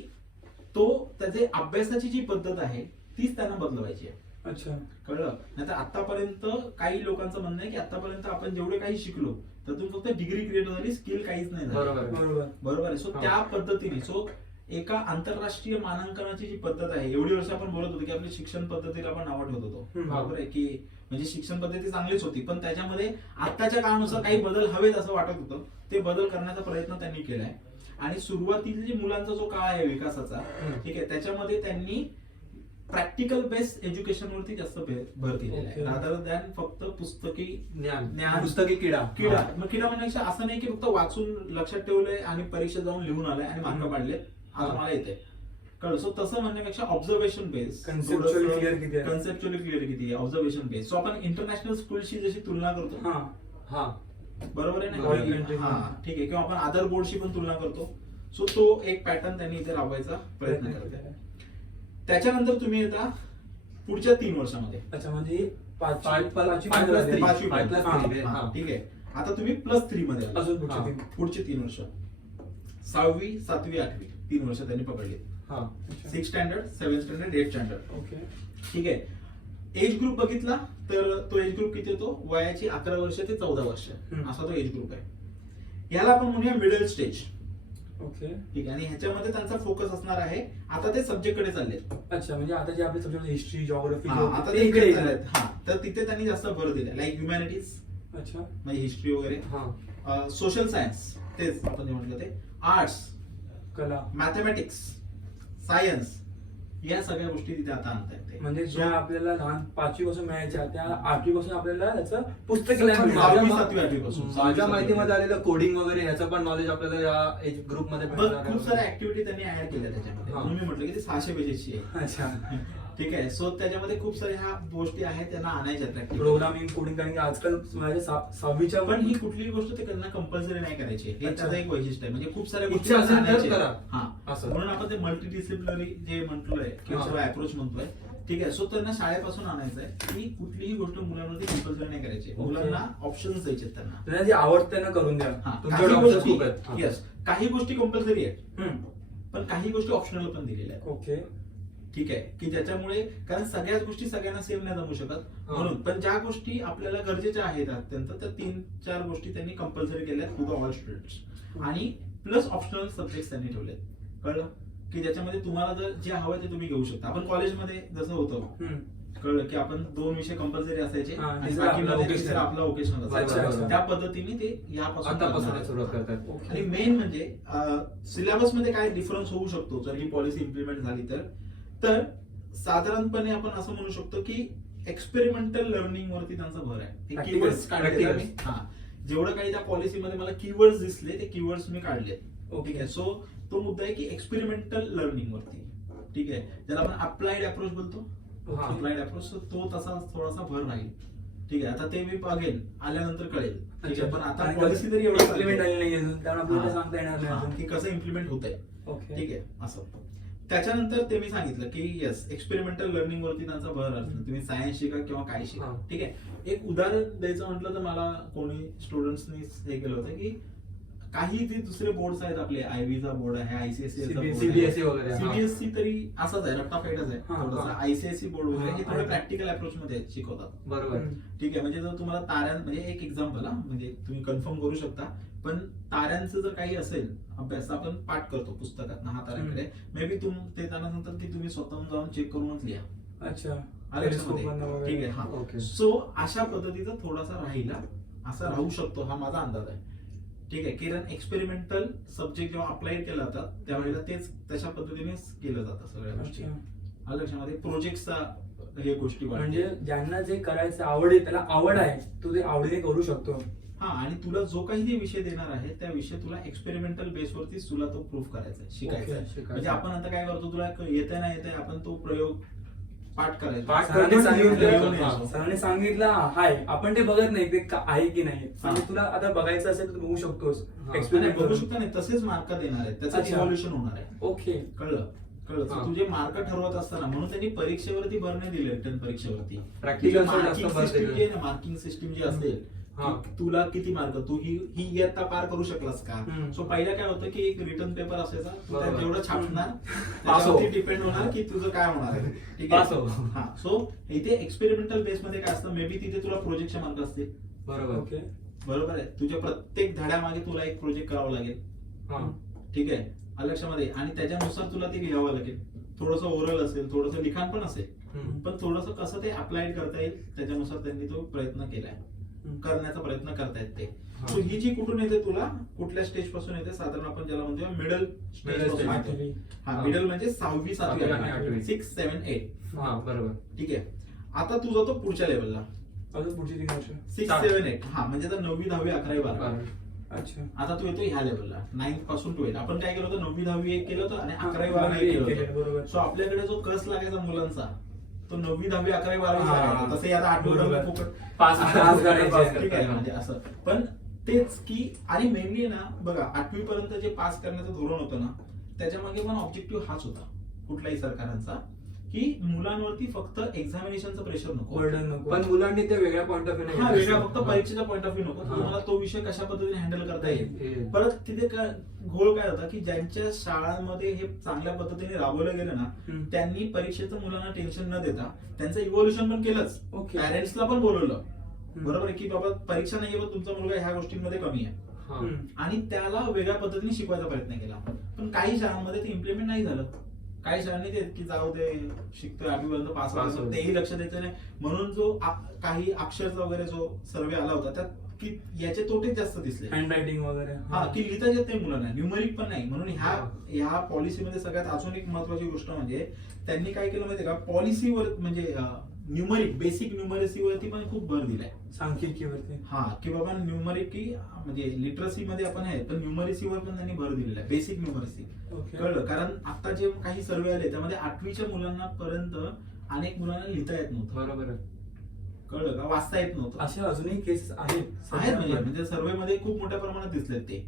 तो त्याचे अभ्यासाची जी पद्धत आहे तीच त्यांना बदलवायची आहे. अच्छा कळलं नाही तर आतापर्यंत काही लोकांचं म्हणणं आहे की आतापर्यंत आपण जेवढे काही शिकलो त्यातून फक्त डिग्री क्रिएट झाली स्किल काहीच नाही झाली. बरोबर. बरोबर बरोबर आहे. सो हा. त्या पद्धतीने सो एका आंतरराष्ट्रीय मानांकनाची जी पद्धत आहे एवढी वर्ष आपण बोलत होतो की आपली शिक्षण पद्धतीला आपण नावं ठेवत होतो बरोबर आहे की म्हणजे शिक्षण पद्धती चांगलीच होती पण त्याच्यामध्ये आताच्या काळानुसार काही बदल हवेत असं वाटत होतं. ते बदल करण्याचा प्रयत्न त्यांनी केलाय आणि सुरुवातीला जी मुलांचा जो काळ आहे विकासाचा ठीक आहे त्याच्यामध्ये त्यांनी प्रॅक्टिकल बेस्ड एज्युकेशन वरती जास्त भर दिलेला आहे Okay. रादर दॅन फक्त पुस्तकी ज्ञान. ज्ञान. पुस्तकी किडा. किडा मग किडा म्हणण्यापेक्षा असं नाही की फक्त वाचून लक्षात ठेवलंय आणि परीक्षा जाऊन लिहून आलाय आणि मार्क पाडले आता मला येते कळलं. सो तसं म्हणण्यापेक्षा ऑब्झर्वेशन बेस्ड Conceptually clear किती आहे? कन्सेप्च्युअली क्लिअर किती आहे ऑब्झर्वेशन बेस्ड. सो आपण इंटरनॅशनल स्कूलशी जशी तुलना करतो हा हा. बरोबर आहे Foreign ना country. हा ठीक आहे किंवा आपण अदर बोर्डशी पण तुलना करतो. सो तो एक पॅटर्न त्यांनी इथे राबवायचा प्रयत्न करते. त्याच्यानंतर तुम्ही येता पुढच्या 3 वर्षामध्ये अच्छा म्हणजे पाच- पाचवी पाच- झाली. पाच- पाचवी five plus हा, three. हा, ठीक आहे. आता तुम्ही +3 मध्ये आले. अजून पुढचे हा. 3 पुढची 3 वर्ष 6वी 7वी 8वी 3 वर्ष त्यांनी पकडली. हा 6 स्टँडर्ड 7 स्टँडर्ड 8 स्टँडर्ड. ओके. ठीक आहे. एज ग्रुप बघितला तर तो एज ग्रुप किती येतो, वयाची 11 वर्ष ते 14 वर्ष असा तो एज ग्रुप आहे. याला आपण म्हणूया मिडल स्टेज. ओके. ठीक आहे. आणि ह्याच्यामध्ये त्यांचा फोकस असणार आहे, आता ते सब्जेक्ट कडे चालले. अच्छा, म्हणजे आता जे आपले सब्जेक्ट हिस्ट्री, जिओग्राफी आता ते इकडे चाललेत. हा, तर तिथे त्यांनी जास्त भर दिला, लाईक ह्युमॅनिटीज अच्छा म्हणजे हिस्ट्री वगैरे, हा, सोशल सायन्स तेच आपण जे म्हटलं ते, आर्ट्स, कला, मॅथमॅटिक्स, सायन्स, या सगळ्या गोष्टी तिथे आता आणतायत ते. म्हणजे ज्या आपल्याला लहान 5वी पासून मिळायच्या त्या 8वी पासून आपल्याला त्याचं पुस्तक पण सहावी, 7वी, 8वी पासून. माझ्या माहितीमध्ये आलेलं कोडिंग वगैरे ह्याचं पण नॉलेज आपल्याला या एज ग्रुप मध्ये बघ, भेटणार खूप आहे. साऱ्या ऍक्टिव्हिटी त्यांनी ऍड केल्या त्याच्यामध्ये, हा. म्हणून मी म्हटलं की ती 600 पेजेसची आहे. अच्छा. ठीक आहे. सो त्याच्यामध्ये खूप साऱ्या ह्या गोष्टी आहेत, त्यांना आणायच्या प्रॅक्टिस. प्रोग्रामिंग, कोडिंग, कारण की आजकाल माझ्या 6वीच्या पण ही कुठलीही गोष्ट ते त्यांना कंपल्सरी नाही करायची, हे अच्छा. त्याचं एक वैशिष्ट्य आहे. म्हणजे खूप साऱ्या गोष्टी इच्छा असेल तर आणायच्या. करा. हा, असं. म्हणून आपण ते मल्टी डिसिप्लिनरी जे म्हटलोय किंवा हा. सगळं अप्रोच म्हणतोय. ठीक आहे. सो त्यांना शाळेपासून आणायचं आहे की कुठलीही गोष्ट मुलांवरती कंपल्सरी नाही करायची. ओके. मुलांना ऑप्शन्स द्यायचे त्यांना. त्यांना जे आवडतं त्यांना करून द्या. हा, तुमच्याकडे काही options गोष्टी खूप आहेत. हा. येस, काही गोष्टी कंपल्सरी आहेत, हम्म. पण काही गोष्टी ऑप्शनल पण दिलेल्या आहेत. ओके. ठीक आहे. की ज्याच्यामुळे, कारण सगळ्याच गोष्टी सगळ्यांना सेम नाही जमू शकत, हा. म्हणून पण ज्या गोष्टी आपल्याला गरजेच्या आहेत अत्यंत, त्या 3-4 गोष्टी त्यांनी कंपल्सरी केल्या टू द ऑल स्टुडंट्स. आणि प्लस ऑप्शनल सब्जेक्ट त्यांनी ठेवलेत. कळलं की ज्याच्यामध्ये तुम्हाला जर जे हवं ते तुम्ही घेऊ शकता. आपण कॉलेजमध्ये जसं होतं, हम्म. कळलं की आपण 2 विषय कंपल्सरी असायचे हा, आणि तिसरा आपला बाकीमध्ये occasional. तिसरा आपला ओकेशनल अच्छा, असायचा. अच्छा. त्या पद्धतीने ते यापासून आतापासून करणार. सुरुवात करतात. ओके. आणि मेन म्हणजे सिलेबस मध्ये काय डिफरन्स होऊ शकतो जर ही पॉलिसी इम्प्लिमेंट झाली तर साधारणपणे आपण असं म्हणू शकतो की एक्सपेरिमेंटल लर्निंग वरती त्यांचा भर आहे. हे Practicals, कीवर्ड्स काढले practicals. मी. हा, जेवढं काही त्या पॉलिसीमध्ये मला कीवर्ड्स दिसले ते कीवर्ड्स मी काढले. ओके. ठीक आहे. सो तो मुद्दा आहे की एक्सपेरिमेंटल लर्निंग वरती. ठीक आहे. ज्याला आपण अप्लाइड अप्रोच बोलतो, हा. अप्लाइड अप्रोच, तो तसा थोडासा भर राहील. ठीक आहे. आता ते मी बघेन आल्यानंतर कळेल. ठीक आहे. पण आता पॉलिसी तरी एवढं इम्प्लिमेंट आली नाही अजून, त्यामुळे आपल्याला हा. सांगता येणार नाही हा, अजून. की कसं इम्प्लिमेंट होत आहे. ओके. ठीक आहे. असं त्याच्यानंतर ते मी सांगितलं की येस, एक्सपेरिमेंटल लर्निंग वरती त्यांचा भर असतो. तुम्ही सायन्स शिका किंवा काय शिका. हा. ठीक आहे. एक उदाहरण द्यायचं म्हटलं तर मला कोणी स्टुडंट्सनी हे केलं होतं की काही जे दुसरे बोर्ड आहेत आपले, आयव्हीचा बोर्ड आहे, आयसीएससी CBSE वगैरे, हा. सीबीएसई तरी असाच आहे, रट्टा फाईटच आहे हा, थोडासा. हा. आयसीएससी बोर्ड वगैरे हे हा, थोडं आहे. प्रॅक्टिकल अप्रोच मध्ये शिकवतात. बरोबर. हम्म. ठीक आहे. म्हणजे जर तुम्हाला म्हणजे एक एक्झाम्पल म्हणजे तुम्ही कन्फर्म करू शकता, पण ताऱ्यांचं जर काही असेल अभ्यास आपण पाठ करतो पुस्तकात, हा ताऱ्यांकडे मे बी ते त्यांना सांगतात की तुम्ही स्वतःहून जाऊन चेक करूनच लिहा. अच्छा. आलं लक्षामध्ये? Telescope वगैरे. ठीक आहे. हा. ओके. सो अशा पद्धतीचा थोडासा राहिला, असा राहू शकतो, हा माझा अंदाज आहे. ठीक आहे. कारण एक्सपेरिमेंटल सब्जेक्ट जेव्हा अप्लाय केला जातात त्यावेळेला तेच तशा पद्धतीने केलं जातं सगळ्या गोष्टी. अच्छा. आलं लक्षामध्ये? प्रोजेक्टचा हे गोष्टी म्हणजे वाटते. ज्यांना जे करायचं आवड आहे, त्याला आवड आहे, तो ते आवडीने करू शकतो. हा, आणि तुला जो काही जे विषय देणार आहे त्या विषय तुला एक्सपेरिमेंटल बेसवरतीच तुला तो प्रूफ करायचा आहे, शिकायचा आहे. ओके, शिकायचं. म्हणजे आपण आता काय करतो, तुला येतंय ना येतंय, आपण तो प्रयोग पाठ करायचा. पाठ सरांनी करून सांगितलं, लिहून हा. यायचं. सरांनी सांगितलं हाय, आपण ते बघत नाही ते आहे की नाही. हा. म्हणजे तुला आता बघायचं असेल तर तू बघू शकतोस. हा. आणि एक्सपेरिमेंट बघू करून. शकता नाही, तसेच मार्क देणार आहेत, त्याचं अच्छा. इव्हॉल्युशन होणार आहे. ओके. कळलं कळलं. हा. तुझे मार्क ठरवत असताना म्हणून त्यांनी परीक्षेवरती भर नाही दिले, रिटर्न परीक्षेवरती. Practical वर जास्त भर दिलेला. मार्किंग सिस्टीम जी असेल, हा. की तुला किती मार्क, तू ही इयत्ता पार करू शकलास का. हम्म. सो पहिला काय होतं की एक रिटर्न पेपर असायचा, तू त्यात बरोबर. जेवढं छापणार पास हो. त्याच्यावरती डिपेंड होणार की तुझं काय होणार आहे. ठीक पास हो. आहे. हा. सो इथे एक्सपेरिमेंटल बेस मध्ये काय असतं, मे बी तिथे तुला प्रोजेक्टचे मार्क असतील. बरोबर. ओके. बरोबर आहे. तुझ्या प्रत्येक धड्यामागे तुला एक प्रोजेक्ट करावा लागेल. हा. ठीक आहे. आलं लक्षामध्ये? आणि त्याच्यानुसार तुला ते लिहावं लागेल. थोडंसं ओरल असेल, थोडंसं लिखाण पण असेल, हम्म. पण थोडंसं कसं ते अप्लाइड करता येईल त्याच्यानुसार त्यांनी तो प्रयत्न केलाय, करण्याचा प्रयत्न करतायत ते. हा. सो ही जी कुठून येते तुला, कुठल्या स्टेज पासून येते, साधारण आपण ज्याला म्हणतो मिडल स्टेज Middle पासून stage. येते. हा, हा. मिडल म्हणजे 6वी 7वी सातवी आणि 8वी, आठवी. 6, 7, 8. हा, बरोबर. ठीक आहे. आता तू जातो पुढच्या लेवलला, अजून पुढची 3 वर्ष. 6, 7, 8. हा, म्हणजे आता 9वी 10वी 11वी 12वी. बरोबर. अच्छा. आता तू येतो ह्या लेवलला, 9th पासून 12th. आपण काय केलं होतं, 9वी 10वी एक केलं होतं आणि 11वी 12वी एक केलं होतं. बरोबर. सो आपल्याकडे जो कस लागायचा मुलांचा, तो 9वी 10वी 11वी 12वी हा. लागायचा. तसे आता 8वी बरोबर. 9वी फुकट पास पास करायचे. ठीक आहे. म्हणजे असं पण तेच की, आणि मेनली ना बघा, 8वी पर्यंत जे पास करण्याचं धोरण होतं ना, त्याच्या मागे पण ऑब्जेक्टिव्ह हाच होता कुठल्याही सरकारांचा, की मुलांवरती फक्त एक्झामिनेशनचं प्रेशर नको. बर्डन नको. पण मुलांनी ते वेगळ्या पॉईंट ऑफ हा वेगळा फक्त व्ह्यू परीक्षेचा पॉईंट ऑफ व्ह्यू नको. हा. तुम्हाला तो विषय कशा पद्धतीने हँडल करता येईल. हे- परत तिथे घोळ काय होता की ज्यांच्या शाळांमध्ये हे चांगल्या पद्धतीने राबवलं गेलं ना हम्म. त्यांनी परीक्षेचं मुलांना टेन्शन न देता त्यांचं इव्होल्युशन पण केलंच. ओके. पॅरेंट्सला पण बोलवलं हम्म. बरोबर आहे की बाबा परीक्षा नाहीये पण तुमचा मुलगा ह्या गोष्टींमध्ये कमी आहे हम्म. आणि त्याला वेगळ्या पद्धतीने शिकवायचा प्रयत्न केला. पण काही शाळांमध्ये ते इम्प्लिमेंट नाही झालं. काही शाळांनी ते की जाऊ दे शिकतोय 8वीपर्यंत पास पास होतो होतो. तेही लक्ष द्यायचं नाही म्हणून जो काही अक्षरचा वगैरे जो सर्वे आला होता त्यात की याचे तोटेच जास्त दिसले. हँड रायटिंग वगैरे. हा की लिहिता येत नाही मुलांना न्यूमरिक पण नाही म्हणून ह्या पॉलिसीमध्ये सगळ्यात अजून एक महत्वाची गोष्ट म्हणजे त्यांनी काय केलं माहितीये का पॉलिसीवर म्हणजे न्यूमरिक बेसिक न्यूमरेसीवरती पण खूप भर दिलाय. सांख्यिकीवरती. हा की बाबा न्यूमरिक की म्हणजे लिटरसी मध्ये आपण आहे पण न्यूमरेसीवर पण त्यांनी भर दिलेला आहे बेसिक न्यूमरेसी. ओके. कळलं कारण आता जे काही सर्वे आले त्यामध्ये 8वीच्या मुलांना पर्यंत अनेक मुलांना लिहिता येत नव्हतं. बरोबर आहे. कळलं का वाचता येत नव्हतं. असे अजूनही केसेस आहेत आहेत म्हणजे सर्वे मध्ये खूप मोठ्या प्रमाणात दिसलेत ते.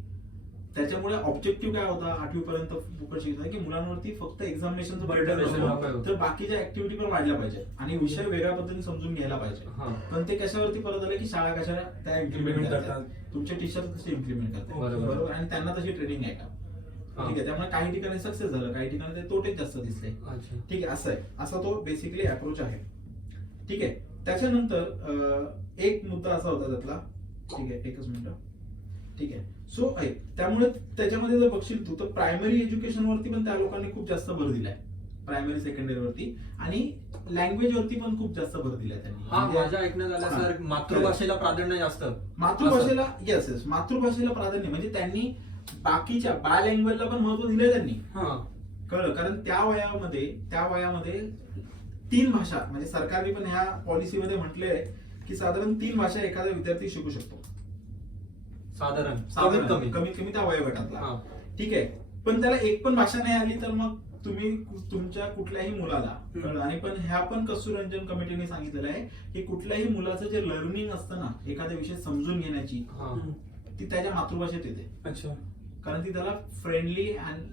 त्याच्यामुळे ऑब्जेक्टिव्ह काय होता 8वी पर्यंत फुकट शिकवता की मुलांवरती फक्त एक्झामिनेशनचं Burden burden नको. नको, तर बाकीच्या ऍक्टिव्हिटी पण वाढल्या पाहिजेत आणि विषय वेगळ्या पद्धतीने समजून घ्यायला पाहिजे. हा. पण ते कशावरती परत आले की शाळा कशा त्या इम्प्लिमेंट Implement करतात तुमचे टीचर कसे इम्प्लिमेंट करतात बरोबर. बरोबर आणि त्यांना तशी ट्रेनिंग आहे का हा. ठीक आहे. त्यामुळे काही ठिकाणी सक्सेस झालं काही ठिकाणी ते तोटेच जास्त दिसले. अच्छा. ठीक आहे असं आहे असा तो बेसिकली अप्रोच आहे. ठीक आहे त्याच्यानंतर एक मुद्दा असा होता त्यातला ठीक आहे एकच मिनिट ठीक आहे. सो आहे त्यामुळे त्याच्यामध्ये जर बघशील तू तर प्रायमरी एज्युकेशन वरती पण त्या लोकांनी खूप जास्त भर दिलाय प्रायमरी सेकंडरी वरती आणि लँग्वेज वरती पण खूप जास्त भर दिलाय त्यांनी. हा म्हणजे- माझ्या ऐकण्यात आलं हा. सर मातृभाषेला प्राधान्य जास्त. मातृभाषेला येस येस मातृभाषेला प्राधान्य म्हणजे त्यांनी बाकीच्या बाय लँग्वेजला पण महत्व दिलंय त्यांनी. हा. कळलं कारण त्या वयामध्ये 3 भाषा म्हणजे सरकारने पण ह्या पॉलिसीमध्ये म्हटलंय की साधारण 3 भाषा एखादा विद्यार्थी शिकू शकतो साधारण कमीत कमी त्या वयोगटातला. हा. ठीक आहे पण त्याला एक पण भाषा नाही आली तर मग तुम्ही तुमच्या कुठल्याही मुलाला कळलं आणि पण ह्या पण कस्तुरंजन कमिटीने सांगितलेलं आहे की कुठल्याही मुलाचं जे लर्निंग असतं ना एखाद्या विषय समजून घेण्याची हा. ती त्याच्या मातृभाषेत येते अच्छा. कारण ती त्याला फ्रेंडली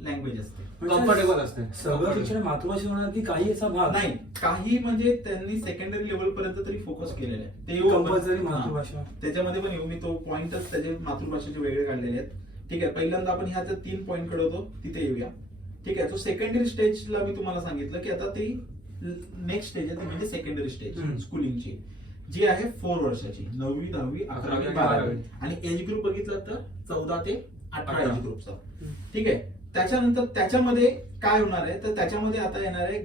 लँग्वेज असते. कम्फर्टेबल असते. सगळं शिक्षण मातृभाषा होणार की काही असा भाग नाही काही म्हणजे त्यांनी सेकंडरी लेवल पर्यंत तरी फोकस केलेलं आहे ते येऊ कंपल्सरी आपण. मातृभाषा. हा. त्याच्यामध्ये पण येऊ मी तो पॉइंटच त्याचे मातृभाषेचे वेगळे काढलेले आहेत. ठीक आहे पहिल्यांदा आपण ह्या 3 पॉईंट कडे होतो तिथे येऊया. ठीक आहे तो सेकंडरी स्टेजला मी तुम्हाला सांगितलं की आता ती नेक्स्ट स्टेज आहे ती म्हणजे सेकंडरी स्टेज हम्म. स्कूलिंगची जी आहे 4 वर्षाची 9वी 10वी 11वी 12वी आणि एज ग्रुप बघितलं तर 14 ते 18 एज ग्रुपचा. ठीक आहे त्याच्यानंतर त्याच्यामध्ये काय होणार आहे तर त्याच्यामध्ये आता येणार आहे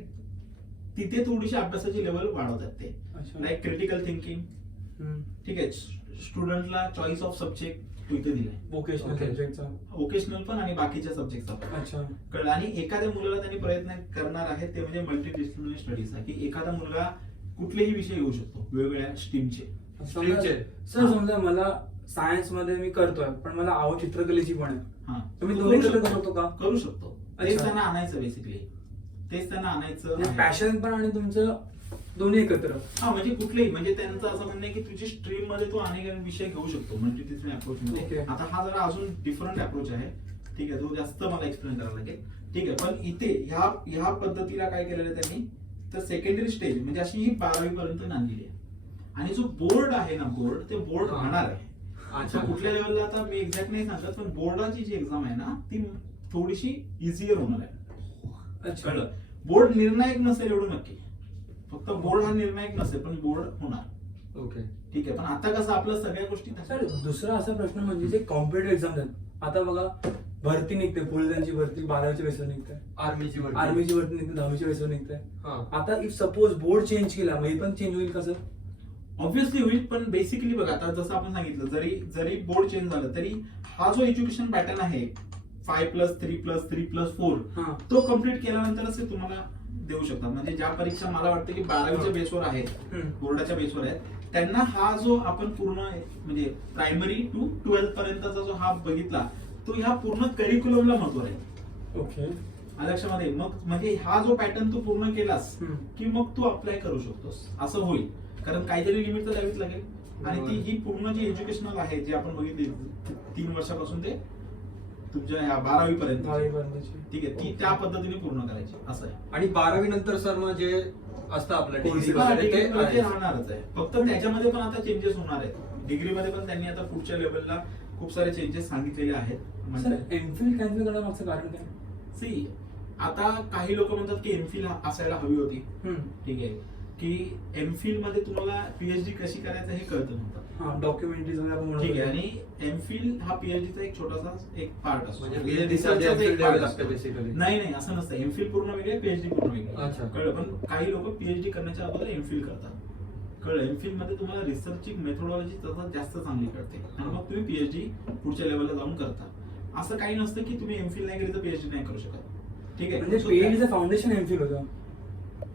तिथे थोडीशी अभ्यासाची लेवल वाढवतात ते अच्छा. Like critical thinking. हम्म. ठीक आहे स्टुडंटला चॉईस ऑफ सब्जेक्ट तू इथे दिलाय वोकेशनल Okay. सब्जेक्टचा. वोकेशनल पण आणि बाकीच्या सब्जेक्टचा पण अच्छा. कळलं आणि एखाद्या मुलाला त्यांनी प्रयत्न करणार आहेत ते म्हणजे मल्टीडिसिप्लिनरी स्टडीजचा की एखादा मुलगा कुठलेही विषय येऊ शकतो वेगवेगळ्या स्ट्रीमचे. स्ट्रीमचे. सर समजा मला सायन्स मध्ये मी करतोय पण मला आवड चित्रकलेची पण आहे. हा तुम्ही तू दोन्ही करू करू शकतो. शकतो का? करू शकतो तेच अच्छा. त्यांना आणायचं बेसिकली तेच त्यांना आणायचं आहे. पॅशन पण आणि तुमचं दोन्ही एकत्र. हा म्हणजे कुठलेही म्हणजे त्यांचं असं म्हणणं आहे की तुझी स्ट्रीम मध्ये तू अनेक विषय घेऊ शकतो मल्टीडिसिप्लिनरी अप्रोच मध्ये. Okay. आता हा जरा अजून डिफरंट अप्रोच आहे. ठीक आहे तो जास्त मला एक्सप्लेन करायला लागेल. ठीक आहे पण इथे ह्या पद्धतीला काय केलेलं आहे त्यांनी तर सेकंडरी स्टेज म्हणजे अशी ही 12वी पर्यंत नांदलेली आहे आणि जो बोर्ड आहे ना ते बोर्ड हा. राहणार आहे. अच्छा. आता कुठल्या लेवलला आता मी एक्झॅक्ट नाही सांगत पण बोर्डाची जी एक्झाम आहे ना ती थोडीशी इझियर होणार आहे. अच्छा. कळलं बोर्ड निर्णायक नसेल एवढं नक्की फक्त बोर्ड हा निर्णायक नसेल पण बोर्ड होणार. ओके. ठीक आहे पण आता कसं आपलं सगळ्या गोष्टी सर दुसरा असा प्रश्न म्हणजे जे कॉम्पिटेटिव्ह एक्झाम आहेत आता बघा भरती निघते पोलिसांची भरती 12वीच्या बेसवर निघते आर्मीची भरती. आर्मीची भरती निघते 10वीच्या बेसवर निघते. हा. आता इफ सपोज बोर्ड चेंज केला मग हे पण चेंज होईल का सर? ऑब्व्हियसली होईल पण बेसिकली बघा आता जसं आपण सांगितलं जरी बोर्ड चेंज झालं तरी हा जो एज्युकेशन पॅटर्न आहे 5+3+3+4 हा. तो कम्प्लीट केल्यानंतरच ते तुम्हाला देऊ शकतात. म्हणजे ज्या परीक्षा मला वाटतं की 12वीच्या बेसवर आहेत हम्म. बोर्डाच्या बेसवर आहेत त्यांना हा जो आपण पूर्ण म्हणजे प्रायमरी टू 12th पर्यंतचा जो हा बघितला तो ह्या पूर्ण करिक्युलमला महत्व आहे. ओके. लक्षामध्ये मग म्हणजे हा जो पॅटर्न तू पूर्ण केलास हम्म. की मग तू अप्लाय करू शकतोस असं होईल कारण काहीतरी लिमिट तर द्यावीच लागेल आणि ती ही पूर्ण जी एज्युकेशनल आहे जे आपण बघितली 3 वर्षापासून ते तुमच्या ह्या 12वी पर्यंत 12वी पर्यंतची. ठीक आहे, ती त्या पद्धतीने पूर्ण करायची असं आहे. आणि 12वी नंतर सर मग जे असतं आपलं डिग्री हा, वगैरे ते डिग्री आहे. राहणारच आहे. फक्त त्याच्यामध्ये पण आता चेंजेस होणार आहेत. डिग्रीमध्ये पण त्यांनी आता पुढच्या लेवलला खूप सारे चेंजेस सांगितलेले आहेत. सर एमफिल कॅन्सल करण्यामागचं कारण काय? सी आता काही लोक म्हणतात की एमफिल असायला हवी होती, ठीक आहे, की एमफिल मध्ये तुम्हाला पीएचडी कशी करायचं हे कळतं म्हणतात. हा डॉक्युमेंटरीज वगैरे आपण म्हणतो. ठीक आहे, आणि एमफिल हा पीएचडीचा एक छोटासा एक पार्ट असतो. म्हणजे म्हणजे PhD साठी research चा एक MPhil part द्यावे असतो. लागते basically. नाही असं नसतं. एमफिल पूर्ण वेगळे, पीएचडी पूर्ण वेगळे. अच्छा. कळलं, पण काही लोक पीएचडी करण्याच्या अगोदर एमफिल करतात. कळलं, एमफिल मध्ये तुम्हाला रिसर्चची मेथोडॉलॉजी तसं जास्त चांगली कळते आणि मग तुम्ही पीएचडी पुढच्या लेवलला जाऊन करता. असं काही नसतं की तुम्ही एमफिल नाही केली तर पीएचडी नाही करू शकत. ठीक आहे, म्हणजे So पीएचडीचं फाउंडेशन एमफिल होतं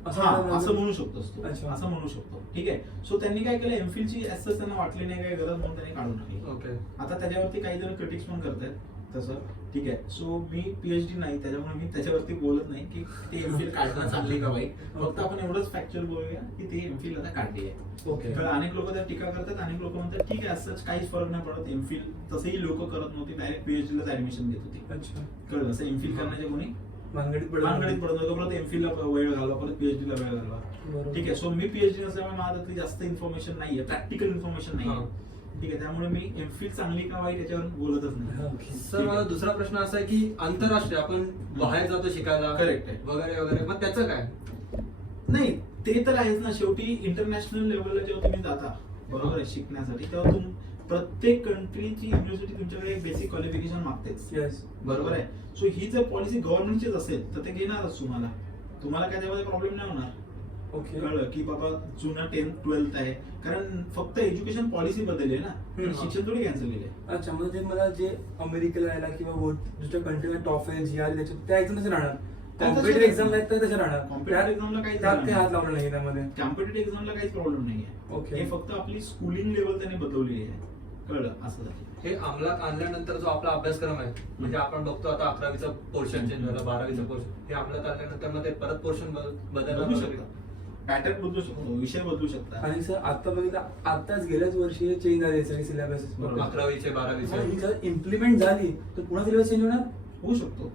हा असं म्हणू शकतोस तू, अच्छा. असं म्हणू शकतो. ठीक आहे, सो त्यांनी काय केलं, एमफिलची असं त्यांना वाटली नाही काय गरज म्हणून त्यांनी काढून टाकली. ओके. आता त्याच्यावरती काही जण क्रिटिक्स पण करतायत तसं. ठीक आहे, सो मी पीएचडी नाही त्याच्यामुळे मी त्याच्यावरती बोलत नाही की ते एमफिल काढणं चालली का वाईट. फक्त आपण एवढंच फॅक्च्युअल बोलूया की ते एमफिल आता काढली आहे. ओके. तर अनेक लोक त्या टीका करतात, अनेक लोक म्हणतात ठीक आहे असंच काहीच फरक नाही पडत. एमफिल तसंही लोक करत नव्हती, डायरेक्ट पीएचडीलाच ऍडमिशन घेत होती. अच्छा. कळलं, असं एमफिल करण्याचे कोणी भानगडीत भानगडीत पडत नव्हतं. परत एमफिलला वेळ घालवा, परत पीएचडीला वेळ घालवा. बरोबर. ठीक आहे, सो मी पीएचडी नसल्यामुळे माझ्या त्यातली जास्त इन्फॉर्मेशन नाहीये, प्रॅक्टिकल इन्फॉर्मेशन नाहीये. हा. ठीक आहे, त्यामुळे मी एमफिल चांगली का वाईट याच्यावर बोलतच हा, नाही. ओके. सर मला दुसरा प्रश्न असा आहे की आंतरराष्ट्रीय आपण बाहेर जातो शिकायला Correct आहे. वगैरे वगैरे, मग त्याचं काय? नाही ते तर आहेच ना. शेवटी इंटरनॅशनल लेवलला जेव्हा तुम्ही जाता बरोबर आहे शिकण्यासाठी, तेव्हा प्रत्येक कंट्रीची युनिव्हर्सिटी तुमच्याकडे एक बेसिक क्वालिफिकेशन मागतेच. Yes. बरोबर आहे. सो ही जर पॉलिसी गव्हर्नमेंटचीच असेल तर ते घेणारच तुम्हाला काय त्यामध्ये प्रॉब्लेम नाही होणार. ओके. कळलं की बाबा जुनं 10th 12th आहे, कारण फक्त एज्युकेशन पॉलिसी बदलली आहे ना, पण शिक्षण थोडी कॅन्सल केले. अच्छा, म्हणजे मला जे अमेरिकेला यायला किंवा दुसऱ्या कंट्रीला टॉफेल जीआर त्या एक्झाम तसे राहणार. कॉम्पिटेटिव्ह एक्झाम आहेत तर तसे राहणार. कॉम्पिटेटिव्ह एक्झामला काही त्यात काही हात लावला नाही त्यामध्ये. कॉम्पिटेटिव्ह एक्झामला काहीच प्रॉब्लेम नाहीये. ओके. हे फक्त आपली स्कूलिंग लेवल त्याने बदलली आहे. कळलं, असं झालं. हे अंमलात आणल्यानंतर जो आपला अभ्यासक्रम आहे, म्हणजे आपण बघतो आता 11वीचा पोर्शन चेंज झाला, 12वीचा पोर्शन, हे अंमलात आणल्यानंतर मग ते परत पोर्शन बदलू बदलू शकता, पॅटर्न बदलू शकतो, विषय बदलू शकता. आणि सर आता बघितलं आताच गेल्याच वर्षी चेंज झाले सगळे सिलेबस. बरोबर. 11वीचे 12वीचे. ही जर इम्प्लिमेंट झाली तर पुन्हा सिलेबस चेंज होणार. होऊ शकतो.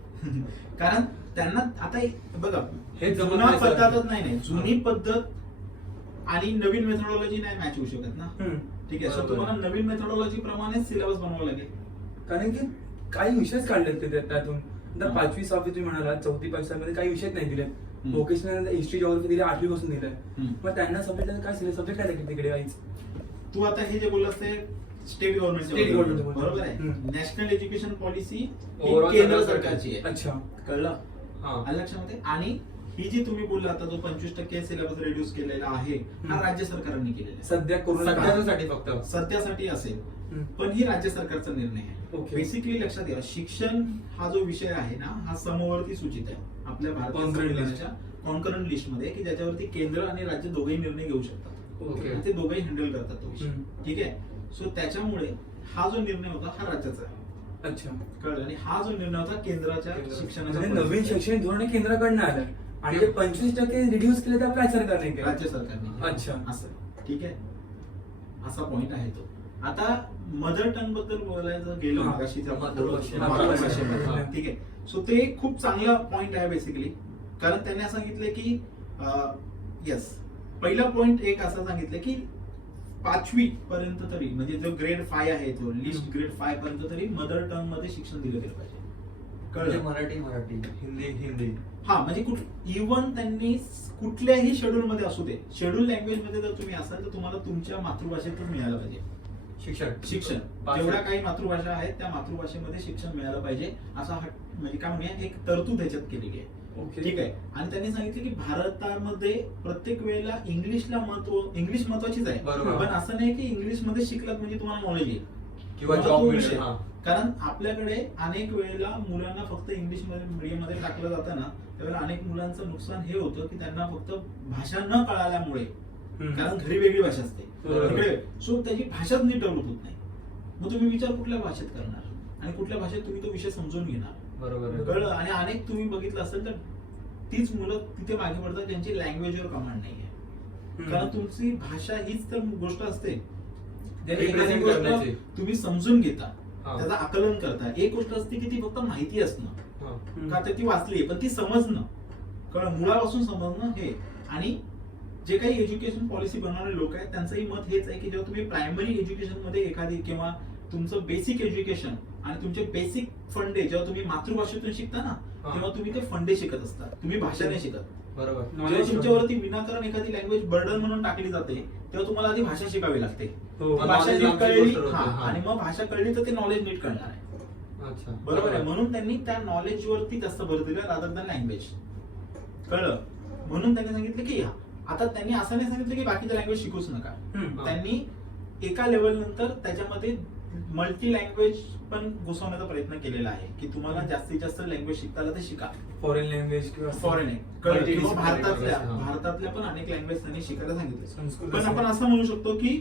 कारण त्यांना आता बघा, हे जमत जुना नाही, सर. पद्धतच नाही, जुनी पद्धत आणि नवीन मेथोडॉलॉजी नाही मॅच होऊ शकत ना. ठीक आहे, सो बरोबर. तुम्हाला नवीन मेथोडॉलॉजी प्रमाणेच सिलेबस बनवावा लागेल. कारण की काही विषयच काढलेत ते त्यातून. आता 5वी 6वी तुम्ही म्हणाला, 4थी 5वी मध्ये काही विषयच नाही दिले. व्होकेशनल हिस्ट्री जॉग्राफी दिले 8वी पासून दिलंय. मग त्यांना सब्जेक्ट काय सब्जेक्ट काय तिकडे काहीच. तू आता हे जे बोललास ते स्टेट गव्हर्नमेंट State government चं बरोबर आहे. हम्म. नॅशनल एज्युकेशन पॉलिसी Overall केंद्र सगळं सरकारची आहे. अच्छा. कळलं, हा. आलं लक्षामध्ये. आणि ही जी तुम्ही बोलला आता जो 25% सिलेबस रिड्यूस केलेला आहे, हा राज्य सरकारने केलेला आहे. सध्या कोरोना सध्यासाठी फक्त. सध्यासाठी असेल, पण ही राज्य सरकारचा निर्णय आहे. ओके. बेसिकली लक्षात घ्या, शिक्षण हा जो विषय आहे ना, हा समवर्ती सूचित आहे आपल्या भारतीय Concurrent संविधानाच्या कॉन्करंट लिस्ट मध्ये, की ज्याच्यावरती केंद्र आणि राज्य दोघेही निर्णय घेऊ शकतात. ओके. आणि ते दोघेही हँडल करतात तो विषय. हम्म. ठीक आहे, सो त्याच्यामुळे हा जो निर्णय होता हा राज्याचा आहे. अच्छा. कळलं, आणि हा जो निर्णय होता केंद्राच्या केंद्र. शिक्षणाचा म्हणजे नवीन policy आहे. शैक्षणिक धोरण हे केंद्राकडनं आलं आणि जे 25% रिड्यूस केले ते आपल्या सरकारने केलं. राज्य सरकारने. अच्छा. असं, ठीक आहे, असा पॉइंट आहे तो. आता मदर टंग बद्दल बोलायचं गेलं हा. मगाशी त्या मातृभाषे- मातृभाषेमध्ये. हा. ठीक आहे, सो ते खूप चांगला पॉइंट आहे बेसिकली. कारण त्यांनी असं सांगितलं की येस, पहिला पॉइंट एक असं सांगितलं की 5वी पर्यंत तरी, म्हणजे जो ग्रेड 5 आहे तो लिस्ट ग्रेड 5 पर्यंत तरी मदर टंग मध्ये शिक्षण दिलं गेलं पाहिजे. म्हणजे कळलं, मराठी, हिंदी. हा, म्हणजे इव्हन त्यांनी कुठल्याही शेड्यूल मध्ये असू दे, शेड्यूल लँग्वेज मध्ये जर तुम्ही असाल तर तुम्हाला तुमच्या मातृभाषेतच मिळालं पाहिजे शिक्षण. जेवढ्या काही मातृभाषा आहेत त्या मातृभाषेमध्ये शिक्षण मिळालं पाहिजे, असा म्हणजे काय म्हणूया एक तरतूद ह्याच्यात केलेली आहे. ओके. ठीक आहे, आणि त्यांनी सांगितलं की भारतामध्ये प्रत्येक वेळेला इंग्लिश महत्वाचीच आहे, बरोबर. पण असं नाही की इंग्लिश मध्ये शिकलात म्हणजे तुम्हाला नॉलेज येईल किंवा तो जॉब विषय. मिळेल. हा. कारण आपल्याकडे अनेक वेळेला मुलांना फक्त इंग्लिश मीडियम मध्ये टाकलं जातं ना, त्यावेळेला अनेक मुलांचं नुकसान हे होतं की त्यांना फक्त भाषा न कळाल्यामुळे, कारण घरी वेगळी भाषा असते बरोबर. तिकडे, सो त्याची भाषाच नीट डेव्हलप होत नाही. मग तुम्ही विचार कुठल्या भाषेत करणार आणि कुठल्या भाषेत तुम्ही तो विषय समजून घेणार. बरोबर आहे. कळलं, आणि अनेक तुम्ही बघितलं असेल तर तीच मुलं तिथे मागे पडतात ज्यांची लँग्वेजवर कमांड नाही आहे. कारण तुमची भाषा हीच तर गोष्ट असते, ते एखादी represent गोष्ट करण्याची. तुम्ही समजून घेता. हा. त्याचं आकलन करता. एक गोष्ट असते की ती फक्त माहिती असणं, का तर ती वाचली पण ती समजणं, मुळापासून समजणं हे. आणि जे काही एज्युकेशन पॉलिसी बनवणारे लोक आहेत त्यांचंही मत हेच आहे की जेव्हा तुम्ही प्रायमरी एज्युकेशन मध्ये एखादी किंवा तुमचं बेसिक एज्युकेशन आणि तुमचे बेसिक फंडे जेव्हा तुम्ही मातृभाषेतून शिकता ना, तेव्हा तुम्ही ते फंडे शिकत असता, तुम्ही भाषा नाही शिकत. बरोबर. जेव्हा तुमच्यावरती विनाकारण एखादी लँग्वेज बर्डन म्हणून टाकली जाते तेव्हा तुम्हाला आधी भाषा शिकावी लागते. हो. भाषा knowledge नीट कळली, आमची गोष्ट हा, होते. आणि मग भाषा कळली तर ते नॉलेज नीट कळणार आहे. अच्छा. बरोबर आहे. म्हणून त्यांनी त्या नॉलेज वरती जास्त भर दिला रादर दॅन लँग्वेज. कळलं? म्हणून त्यांनी सांगितलं की आता त्यांनी असं नाही सांगितलं की बाकीच्या लँग्वेज शिकूच नका. त्यांनी एका लेवल नंतर त्याच्यामध्ये मल्टी लँग्वेज पण घुसवण्याचा प्रयत्न केलेला आहे की तुम्हाला जास्तीत जास्त लँग्वेज शिकता आलं ते शिका. फॉरेन लँग्वेज किंवा फॉरेन आहे, कळलं? Multi- किंवा भारतातल्या हा. भारतातल्या पण अनेक लँग्वेज त्यांनी शिकायला सांगितले. संस्कृत पण आपण असं म्हणू शकतो की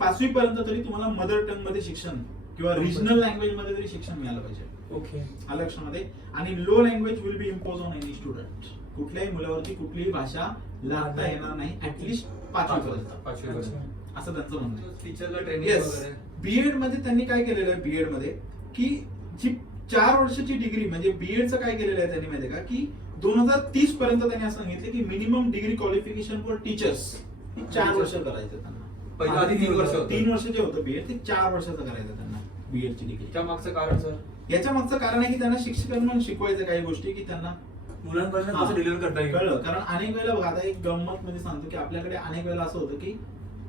5वी पर्यंत तरी तुम्हाला मदर टंग मध्ये शिक्षण किंवा रिजनल लँग्वेज मध्ये तरी शिक्षण मिळालं पाहिजे. ओके. आलं लक्षामध्ये. आणि low language will be impose on any student. कुठल्याही मुलावरती कुठलीही भाषा लादता येणार नाही ऍटलिस्ट 5वी पर्यंत, असं त्यांचं म्हणणं आहे. टीचरला ट्रेनिंग येस. वगैरे. बीएड मध्ये त्यांनी काय केलेलं आहे, बीएड मध्ये की जी 4 वर्षाची डिग्री म्हणजे बीएडचं काय केलेलं आहे त्यांनी माहिती आहे का की 2030 पर्यंत त्यांनी असं सांगितलं की minimum degree qualification for teachers 4 वर्ष करायचं त्यांना. पहिलं आधी 3 वर्ष होतं. 3 वर्ष जे होतं बीएड ते 4 वर्षाचं करायचं त्यांना बीएडची डिग्री. त्या मागचं कारण सर. याच्या मागचं कारण आहे की त्यांना शिक्षकांना शिकवायचं काही गोष्टी की त्यांना मुलांपर्यंत हा. कसं डिलिव्हर करता येईल. कळलं. कारण अनेक वेळेला बघा, आता एक गंमत मध्ये सांगतो की आपल्याकडे अनेक वेळेला असं होतं की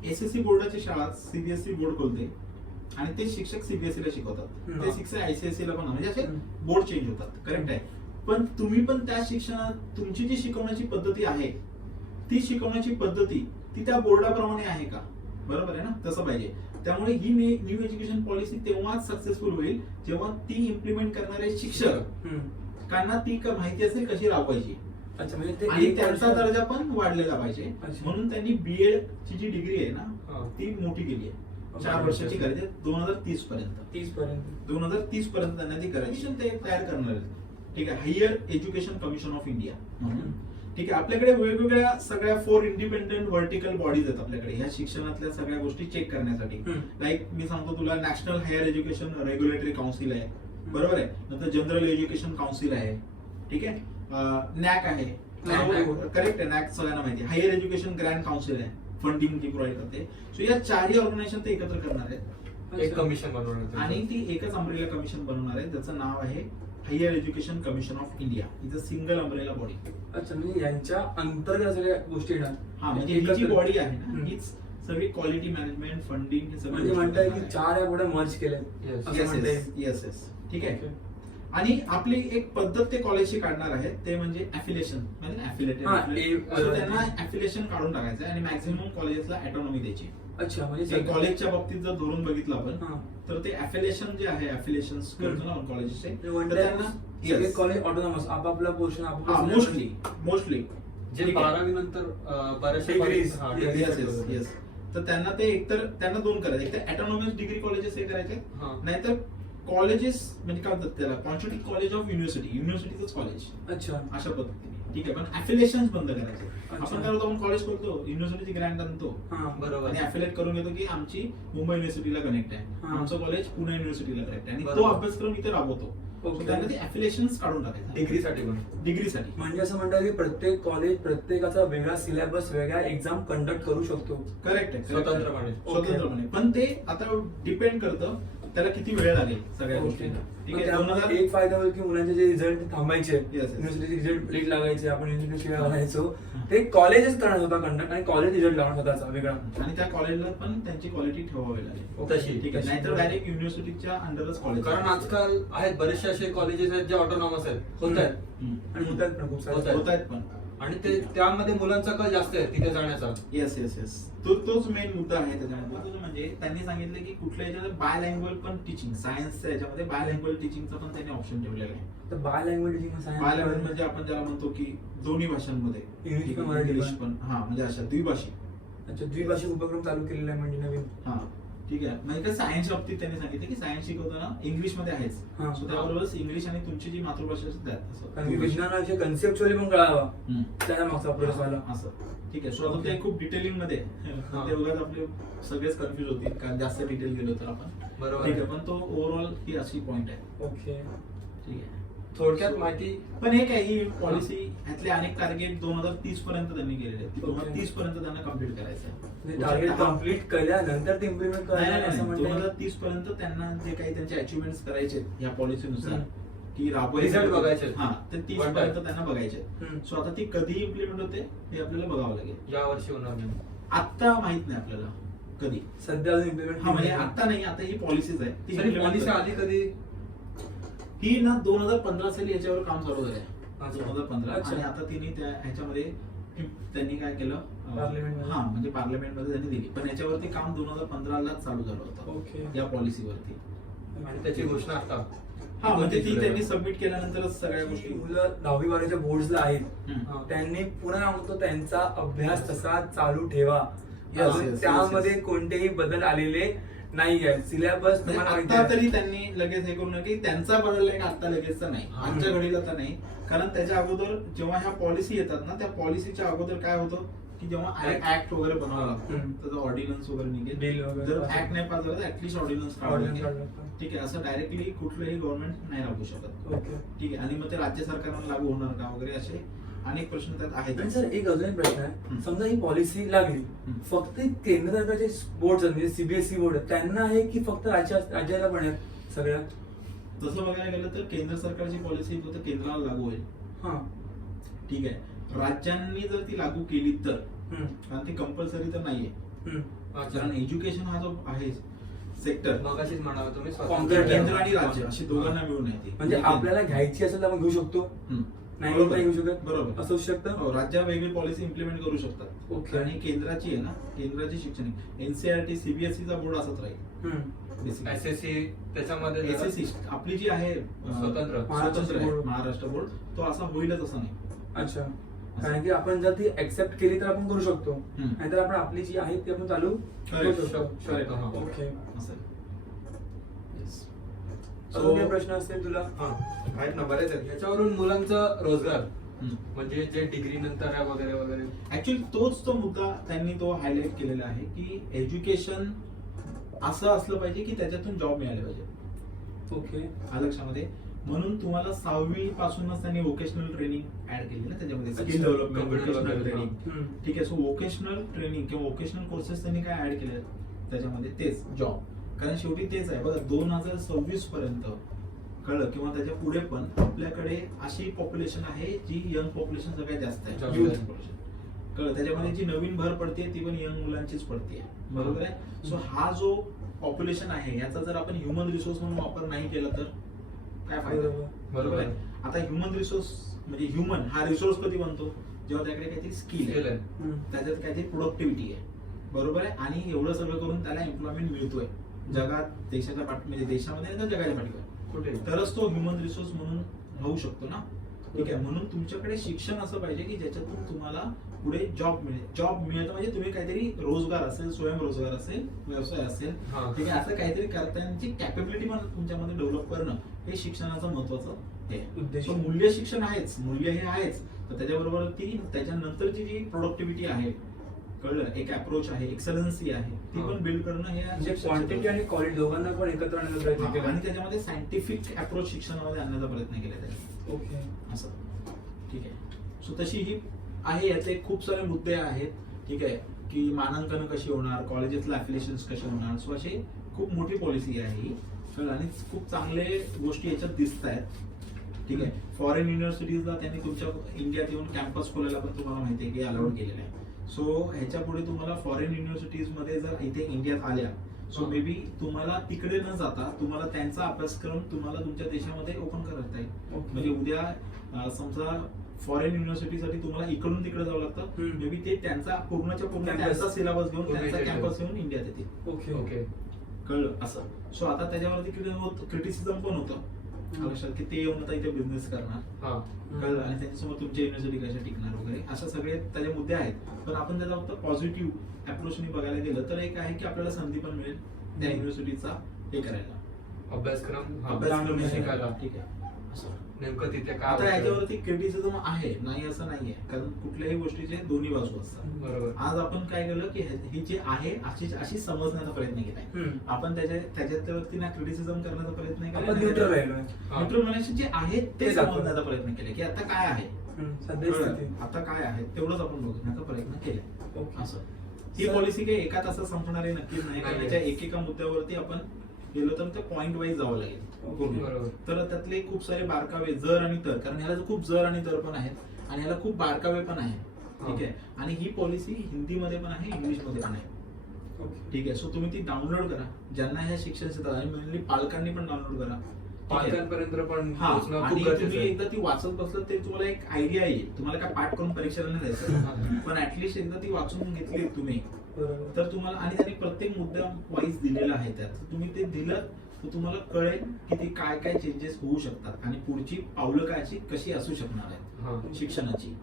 एसएससी बोर्डाची शाळा सीबीएसई बोर्ड खोलते आणि ते शिक्षक सीबीएसई ला शिकवतात, ते शिक्षक आयसीएसई ला पण, म्हणजे असे बोर्ड चेंज होतात. करेक्ट आहे. पण तुम्ही पण त्या शिक्षणात तुमची जी शिकवण्याची पद्धती आहे ती शिकवण्याची पद्धती ती त्या बोर्डाप्रमाणे आहे का? बरोबर आहे ना, तसं पाहिजे. त्यामुळे ही न्यू एज्युकेशन पॉलिसी तेव्हाच सक्सेसफुल होईल जेव्हा ती इम्प्लिमेंट करणारे शिक्षक कांना ती माहिती असेल कशी राबवायची. अच्छा, म्हणजे ते आणि एक त्यांचा वर्ष- दर्जा पण वाढलेला पाहिजे. अच्छा. म्हणून त्यांनी बीएड ची जी डिग्री आहे हा. ना ती मोठी केली आहे. ओके. 4 वर्षाची करायची 2030 पर्यंत. 30 पर्यंत. 2030 पर्यंत त्यांना ती करायची. ते तयार करणार आहेत. ठीक आहे. Higher Education Commission of India म्हणून. ठीक आहे. आपल्याकडे वेगवेगळ्या सगळ्या 4 इंडिपेंडेंट व्हर्टिकल बॉडीज आहेत आपल्याकडे ह्या शिक्षणातल्या सगळ्या गोष्टी चेक करण्यासाठी. लाईक मी सांगतो तुला, National Higher Education Regulatory Council आहे, बरोबर आहे. नंतर जनरल एज्युकेशन काउन्सिल आहे, ठीक आहे. नॅक आहे, करेक्ट आहे. नॅक सगळ्यांना माहिती आहे. हायर एज्युकेशन ग्रँड काउन्सिल आहे, फंडिंग ती प्रोव्हाइड करते. सो या 4ही ऑर्गनायझेशन ते एकत्र करणार आहेत एक कमिशन बनवणार आणि ती एकच अम्ब्रेला कमिशन बनवणार आहे ज्याचं नाव आहे Higher Education Commission of India. Is a single umbrella body. अच्छा, म्हणजे यांच्या अंतर्गत सगळ्या गोष्टी येणार. हा, म्हणजे ही जी बॉडी आहे ना हीच सगळी क्वालिटी मॅनेजमेंट, फंडिंग हे सगळं म्हणजे म्हणताय की 4 या पुढे मर्ज केले. येस. ठीक आहे. आणि आपली एक पद्धत ते कॉलेजची काढणार आहेत ते म्हणजे ऍफिलेशन, म्हणजे त्यांना ऍफिलेशन काढून टाकायचं आणि मॅक्झिमम कॉलेजेसला ऑटोनॉमी द्यायची. अच्छा, म्हणजे ते कॉलेजच्या बाबतीत जर धोरण बघितलं आपण हा. तर ते ऍफिलेशन जे आहे, ऍफिलेशन करतो ना कॉलेजचे, म्हणजे तर त्यांना सगळे कॉलेज ऑटोनॉमस आपापला पोर्शन मोस्टली जे 12वी नंतर बऱ्याचशा Degrees. हा, Yes, degrees येस. तर त्यांना ते एकतर त्यांना 2 करायचे, एक तर ऑटोनॉमस डिग्री कॉलेजेस हे करायचे, हा. नाहीतर कॉलेजेस म्हणजे काय म्हणतात त्याला कॉन्स्टिट्यूट कॉलेज ऑफ युनिव्हर्सिटीच कॉलेज, अच्छा. अशा पद्धतीने. ठीक आहे. पण ऍफिलेशन बंद करायचे. अच्छा. आपण काय होतो, आपण कॉलेज करतो, युनिव्हर्सिटीची ग्रँट आणतो हा. बरोबर. आणि ऍफिलेट करून घेतो की आमची मुंबई युनिव्हर्सिटीला कनेक्ट आहे, हा. आमचं कॉलेज पुणे युनिव्हर्सिटीला कनेक्ट आहे आणि तो बरोबर. अभ्यासक्रम इथे राबवतो. ओके. So त्यांना ते ऍफिलेशन काढून टाकायचं डिग्रीसाठी पण. डिग्रीसाठी. म्हणजे असं म्हणतात की प्रत्येक कॉलेज प्रत्येकाचा वेगळा सिलेबस, वेगळा एक्झाम कंडक्ट करू शकतो. करेक्ट आहे. स्वतंत्रपणे. पण ते आता डिपेंड करतं त्याला किती वेळ लागेल सगळ्या ओके. गोष्टींना. ठीक पण आहे. त्यामुळे 2000 एक फायदा होईल की मुलांचे जे रिझल्ट थांबायचे, Yes, yes. University result late लागायचे, आपण युनिव्हर्सिटी घालायचो, ते कॉलेजच करणार होता कंडक्ट आणि कॉलेज रिझल्ट लावणार स्वतःचा वेगळा. आणि त्या कॉलेजला पण त्यांची क्वालिटी ठेवावी लागेल. तशी. ठीक आहे. नाहीतर डायरेक्ट युनिव्हर्सिटीच्या अंडरच कॉलेज. कारण आजकाल आहेत बरेचसे असे कॉलेजेस आहेत जे ऑटोनॉमस आहेत, होत आहेत. आणि होतात पण खूप होत सारे. होत आहेत पण. आणि ते त्यामध्ये मुलांचा कल जास्त आहे तिथे जाण्याचा. येस. तोच मेन मुद्दा आहे त्याच्यामध्ये. म्हणजे त्यांनी सांगितलं की कुठल्या याच्यात बायलँग्वेज पण टीचिंग, सायन्सच्या याच्यामध्ये बायलँग्वेज टीचिंगचा पण त्यांनी ऑप्शन ठेवलेला आहे. तर बाय लँग्वेज बायलँग्वेज म्हणजे आपण ज्याला म्हणतो की दोन्ही भाषांमध्ये, इंग्लिश पण मराठी इंग्लिश पण. पण, हा म्हणजे अशा द्विभाषी. अच्छा, द्विभाषिक उपक्रम चालू केलेला आहे म्हणजे नवीन. हा, ठीक आहे. म्हणजे काय सायन्सच्या बाबतीत त्यांनी सांगितलं की सायन्स शिकवताना इंग्लिश मध्ये आहेच, हा. सो त्याबरोबरच इंग्लिश आणि तुमची जी मातृभाषा असते त्यात कारण की विज्ञानाविषयी कन्सेप्च्युअली पण कळावा, हम्म. त्याच्या मागचा प्रोसेस आला. असं. ठीक आहे. सो आता ते खूप डिटेलिंग मध्ये आहे. हा. ते उगाच आपले सगळेच कन्फ्युज होतील कारण जास्त डिटेल गेलो तर आपण. बरोबर ठीक आहे. आहे, पण तो ओव्हरऑल ही अशी पॉइंट आहे. ओके. ठीक आहे. थोडक्यात माहिती पण हे काय ही पॉलिसी ह्यातले अनेक टार्गेट 2030 पर्यंत त्यांनी केलेले आहेत. 2030 पर्यंत त्यांना कम्प्लीट करायचं आहे. टार्गेट कम्प्लीट केल्यानंतर ते इम्प्लिमेंट नाही, करणार नाही, असं नाही. म्हणताय? 2030 पर्यंत त्यांना जे काही त्यांचे अचिव्हमेंट्स करायचे आहेत या पॉलिसीनुसार हम्म. की राबवायचे Result बघायचे. हा ते 30 One पर्यंत time. त्यांना बघायचे. हम्म. सो आता ती कधी इम्प्लिमेंट होते हे आपल्याला बघावं लागेल. या वर्षी होणार नाही. आता माहित नाही आपल्याला कधी. सध्या अजून इम्प्लिमेंट हा म्हणजे आता नाही, आता ही पॉलिसीच आहे ती सर, ही implement पॉलिसी करा. आधी कधी ही ना 2015 साली याच्यावर काम चालू झालंय. अच्छा. 2015 अच्छा. आणि आता तिने त्या ह्याच्यामध्ये त्यांनी काय केलं पार्लिमेंटमध्ये. हा म्हणजे पार्लमेंटमध्ये त्यांनी दिली, पण याच्यावरती काम 2015 ला चालू झालं होतं ओके. या पॉलिसीवरती. आणि त्याची घोषणा आता हा म्हणजे ती त्यांनी सबमिट केल्यानंतरच सगळ्या गोष्टी. जी मुलं 10वी 12वीच्या बोर्ड्सला आहेत हम्म. त्यांनी पुन्हा सांगतो त्यांचा अभ्यास तसा चालू ठेवा. Yes, अजून yes, त्यामध्ये yes, yes. कोणतेही बदल आलेले नाही आहेत. सिलेबस तुम्हाला माहिती आता आहे. तरी त्यांनी लगेच हे करू नये की त्यांचा बदललाय का आता लगेचचा नाही, हा. आजच्या घडीला तर नाही. कारण त्याच्या अगोदर जेव्हा ह्या पॉलिसी येतात ना त्या पॉलिसीच्या अगोदर काय होतं की जेव्हा Act. ऍक्ट वगैरे बनवावं लागतं हम्म. त्याचा ऑर्डिनन्स वगैरे निघेल. Bill वगैरे जर पास. ऍक्ट नाही पास झाला तर ऍटलीस्ट ऑर्डिनन्स Ordinance काढावं लागतं. ठीक आहे. असं डायरेक्टली कुठलंही गव्हर्नमेंट नाही राबवू शकत. ओके. ठीक आहे. आणि मग ते राज्य सरकारला लागू होणार का वगैरे असे अनेक प्रश्न त्यात आहेत. आणि सर एक अजून एक प्रश्न आहे. हम्म. समजा ही पॉलिसी लागली हम्म. फक्त केंद्र सरकारचे बोर्ड म्हणजे सीबीएसई बोर्ड त्यांना आहे की फक्त राज्याला पण आहेत सगळ्या? तसं बघायला गेलं तर केंद्र सरकारची पॉलिसी फक्त केंद्राला लागू होईल. हा. ठीक आहे. राज्यांनी जर ती लागू केली तर, हम्म. कारण ती कंपल्सरी तर नाहीये. हम्म. कारण एज्युकेशन हा जो आहे सेक्टर मगाशीच म्हणावं तुम्ही Concrete केंद्र आणि राज्य अशी दोघांना मिळून आहे ती. म्हणजे आपल्याला घ्यायची असेल तर आपण घेऊ शकतो, हम्म. नाही बरोबर. नाही घेऊ शकत, बरोबर. असू शकतं. हो, राज्य वेगळी पॉलिसी इम्प्लिमेंट करू शकतात. ओके. आणि केंद्राची आहे ना, केंद्राची शिक्षण एनसीआरटी सीबीएसई चा बोर्ड असत राहील. हम्म. एसएससी त्याच्यामध्ये जरा- एसएससी आपली जी आहे स्वतंत्र. स्वतंत्र आहे, बोर्ड. महाराष्ट्र बोर्ड, तो असा होईलच असं नाही. अच्छा. कारण की आपण जर ती एक्सेप्ट केली तर आपण करू शकतो, हम्म. नाहीतर आपण आपली जी आहे ती आपण चालू करू Correct. शकतो. Correct. हा. ओके. असं आहे. Yes. अजून काही So- प्रश्न असतील तुला? हा, आहेत ना बरेच आहेत. याच्यावरून मुलांचा रोजगार हम्म. म्हणजे जे डिग्री नंतर आहे वगैरे वगैरे. ऍक्च्युअली तोच तो मुद्दा त्यांनी तो हायलाइट केलेला आहे की एज्युकेशन असं असलं पाहिजे की त्याच्यातून जॉब मिळाले पाहिजे. ओके. आलं लक्षामध्ये. म्हणून तुम्हाला 6वी पासूनच त्यांनी वोकेशनल ट्रेनिंग ऍड केली ना त्याच्यामध्ये, अच्छा. स्किल डेव्हलपमेंट, Computer वोकेशनल वगैरे. ट्रेनिंग. हम्म. ठीक आहे. सो वोकेशनल ट्रेनिंग किंवा वोकेशनल कोर्सेस त्यांनी काय ऍड केले त्याच्यामध्ये, तेच जॉब. कारण शेवटी तेच आहे बघा, 2026 पर्यंत कळलं किंवा त्याच्या पुढे पण आपल्याकडे अशी पॉप्युलेशन आहे जी यंग पॉप्युलेशन सगळ्यात जास्त आहे. जास्त Youth आहे. population. कळलं. त्याच्यामध्ये जी नवीन भर पडते ती पण यंग मुलांचीच पडते. बरोबर आहे. सो हा जो पॉप्युलेशन आहे याचा जर आपण ह्युमन रिसोर्स म्हणून वापर नाही केला तर काय फायदा? बरोबर. बरोबर आहे. आता ह्युमन रिसोर्स म्हणजे ह्युमन हा रिसोर्स कधी बनतो जेव्हा त्याकडे काहीतरी स्किल Skill आहे, आहे. हम्म. त्याच्यात काहीतरी प्रोडक्टिव्हिटी आहे. बरोबर आहे. आणि एवढं सगळं करून त्याला एम्प्लॉयमेंट मिळतोय जगात, देशाच्या म्हणजे देशामध्ये नाही तर जगाच्या पाठीवर, कुठे तरच तो ह्युमन रिसोर्स म्हणून होऊ शकतो ना. ठीक आहे. म्हणून तुमच्याकडे शिक्षण असं पाहिजे की ज्याच्यातून तुम्हाला पुढे जॉब मिळेल. जॉब मिळतं म्हणजे तुम्ही काहीतरी रोजगार असेल, स्वयंरोजगार असेल, व्यवसाय असेल, हा. ठीक आहे, असं काहीतरी करतानाची कॅपेबिलिटी पण तुमच्यामध्ये डेव्हलप करणं हे शिक्षणाचं महत्वाचं हे आहे. उद्देश. So, मूल्य शिक्षण आहेच, मूल्य हे आहेच, तर त्याच्याबरोबर ती त्याच्यानंतरची जी प्रोडक्टिव्हिटी आहे, कळलं, एक अप्रोच आहे, एक्सलन्सी आहे, ती हा. पण बिल्ड करणं हे म्हणजे क्वांटिटी आणि क्वालिटी दोघांना पण एकत्र आणण्याचा प्रयत्न हा, केला. आणि त्याच्यामध्ये सायंटिफिक अप्रोच शिक्षणामध्ये आणण्याचा प्रयत्न केला त्याने. ओके. असं ठीक आहे. सो तशी ही आहे. यातले खूप सारे मुद्दे आहेत. ठीक आहे, की मानांकन कशी होणार, कॉलेजेसला अफिलिएशन कसे होणार. सो अशी खूप मोठी पॉलिसी आहे ही. आणि खूप चांगले गोष्टी याच्यात दिसत आहेत. ठीक आहे. फॉरेन युनिव्हर्सिटीजला त्यांनी तुमच्या इंडियात येऊन कॅम्पस खोलायला पण तुम्हाला माहिती आहे की अलाउड केलेलं आहे. सो ह्याच्या पुढे तुम्हाला फॉरेन युनिव्हर्सिटीज मध्ये जर इथे इंडियात आल्या, सो मे बी तुम्हाला तिकडे न जाता तुम्हाला त्यांचा अभ्यासक्रम तुम्हाला तुमच्या देशामध्ये ओपन करता येईल. ओके. म्हणजे उद्या समजा फॉरेन युनिव्हर्सिटीसाठी तुम्हाला इकडून तिकडे जावं लागतं, हम्म. मे बी ते त्यांचा पूर्णच्या पूर्ण Campus. त्यांचा सिलेबस घेऊन पूर्ण त्यांचा इथे कॅम्पस घेऊन इंडियात येतील. ओके. ओके. कळलं असं. सो आता त्याच्यावरती क्रिटिसिझम पण होतं लक्षात की ते येऊन आता इथे बिझनेस करणार, हा. कळलं, आणि त्यांच्यासमोर तुमची युनिव्हर्सिटी कशा टिकणार वगैरे अशा सगळे त्याचे मुद्दे आहेत. पण आपण त्याचा फक्त पॉझिटिव्ह अप्रोचने बघायला गेलं तर एक आहे की आपल्याला संधी पण मिळेल त्या युनिव्हर्सिटीचा हे करायला, अभ्यासक्रम अभ्यासक्रम जाणून शिकायला. ठीक आहे असं. नेमकं तिथे काय आता होतं? याच्यावरती क्रिटिसिझम आहे, नाही असं नाहीये, कारण कुठल्याही गोष्टीचे दोन्ही बाजू असतात. बरोबर. आज आपण काय केलं की ही जे आहे अशी समजण्याचा प्रयत्न केलाय. आपण त्याच्यावरती ना क्रिटिसिझम करण्याचा प्रयत्न केला, आपण न्यूट्रल राहिलोय. न्यूट्रल म्हणायचे जे आहे ते ते दाखवलं. समजण्याचा प्रयत्न केला की आता काय आहे, सध्या स्थिती. आता काय आहे तेवढंच आपण बघण्याचा प्रयत्न केला. ओके. असं ही सर- पॉलिसी काही एका तासात संपणारी नक्कीच नाही, कारण नाही. त्याच्या एकेका मुद्द्यावरती आपण गेलो तर ते पॉइंट वाईज जावं लागेल पूर्ण. बरोबर. तर त्यातले खूप सारे बारकावे, जर आणि तर, कारण ह्याला खूप जर आणि तर पण आहेत आणि ह्याला खूप बारकावे पण आहेत. ठीक आहे, आणि ही पॉलिसी हिंदीमध्ये पण आहे, इंग्लिशमध्ये पण आहे. ओके. ठीक आहे, सो तुम्ही ती डाउनलोड करा, ज्यांना ह्या शिक्षण क्षेत्रात आणि मेनली पालकांनी पण डाउनलोड करा. ठीक आहे? पालकांपर्यंत पण हा, पोहोचणं आणि खूप गरजेचं तुम्ही आहे. एकदा ती वाचत बसलं तरी तुम्हाला एक आयडिया येईल. तुम्हाला काय पाठ करून परीक्षेला नाही द्यायचं, पण ऍटलीस्ट एकदा ती वाचून घेतली तुम्ही बरोबर. तर तुम्हाला, आणि त्यांनी प्रत्येक मुद्दा वाईज दिलेला आहे त्यात, तर तुम्ही ते दिलं तर तुम्हाला कळेल की ते काय काय चेंजेस होऊ शकतात आणि पुढची पावलं काय कशी असू शकणार आहेत हा. शिक्षणाची.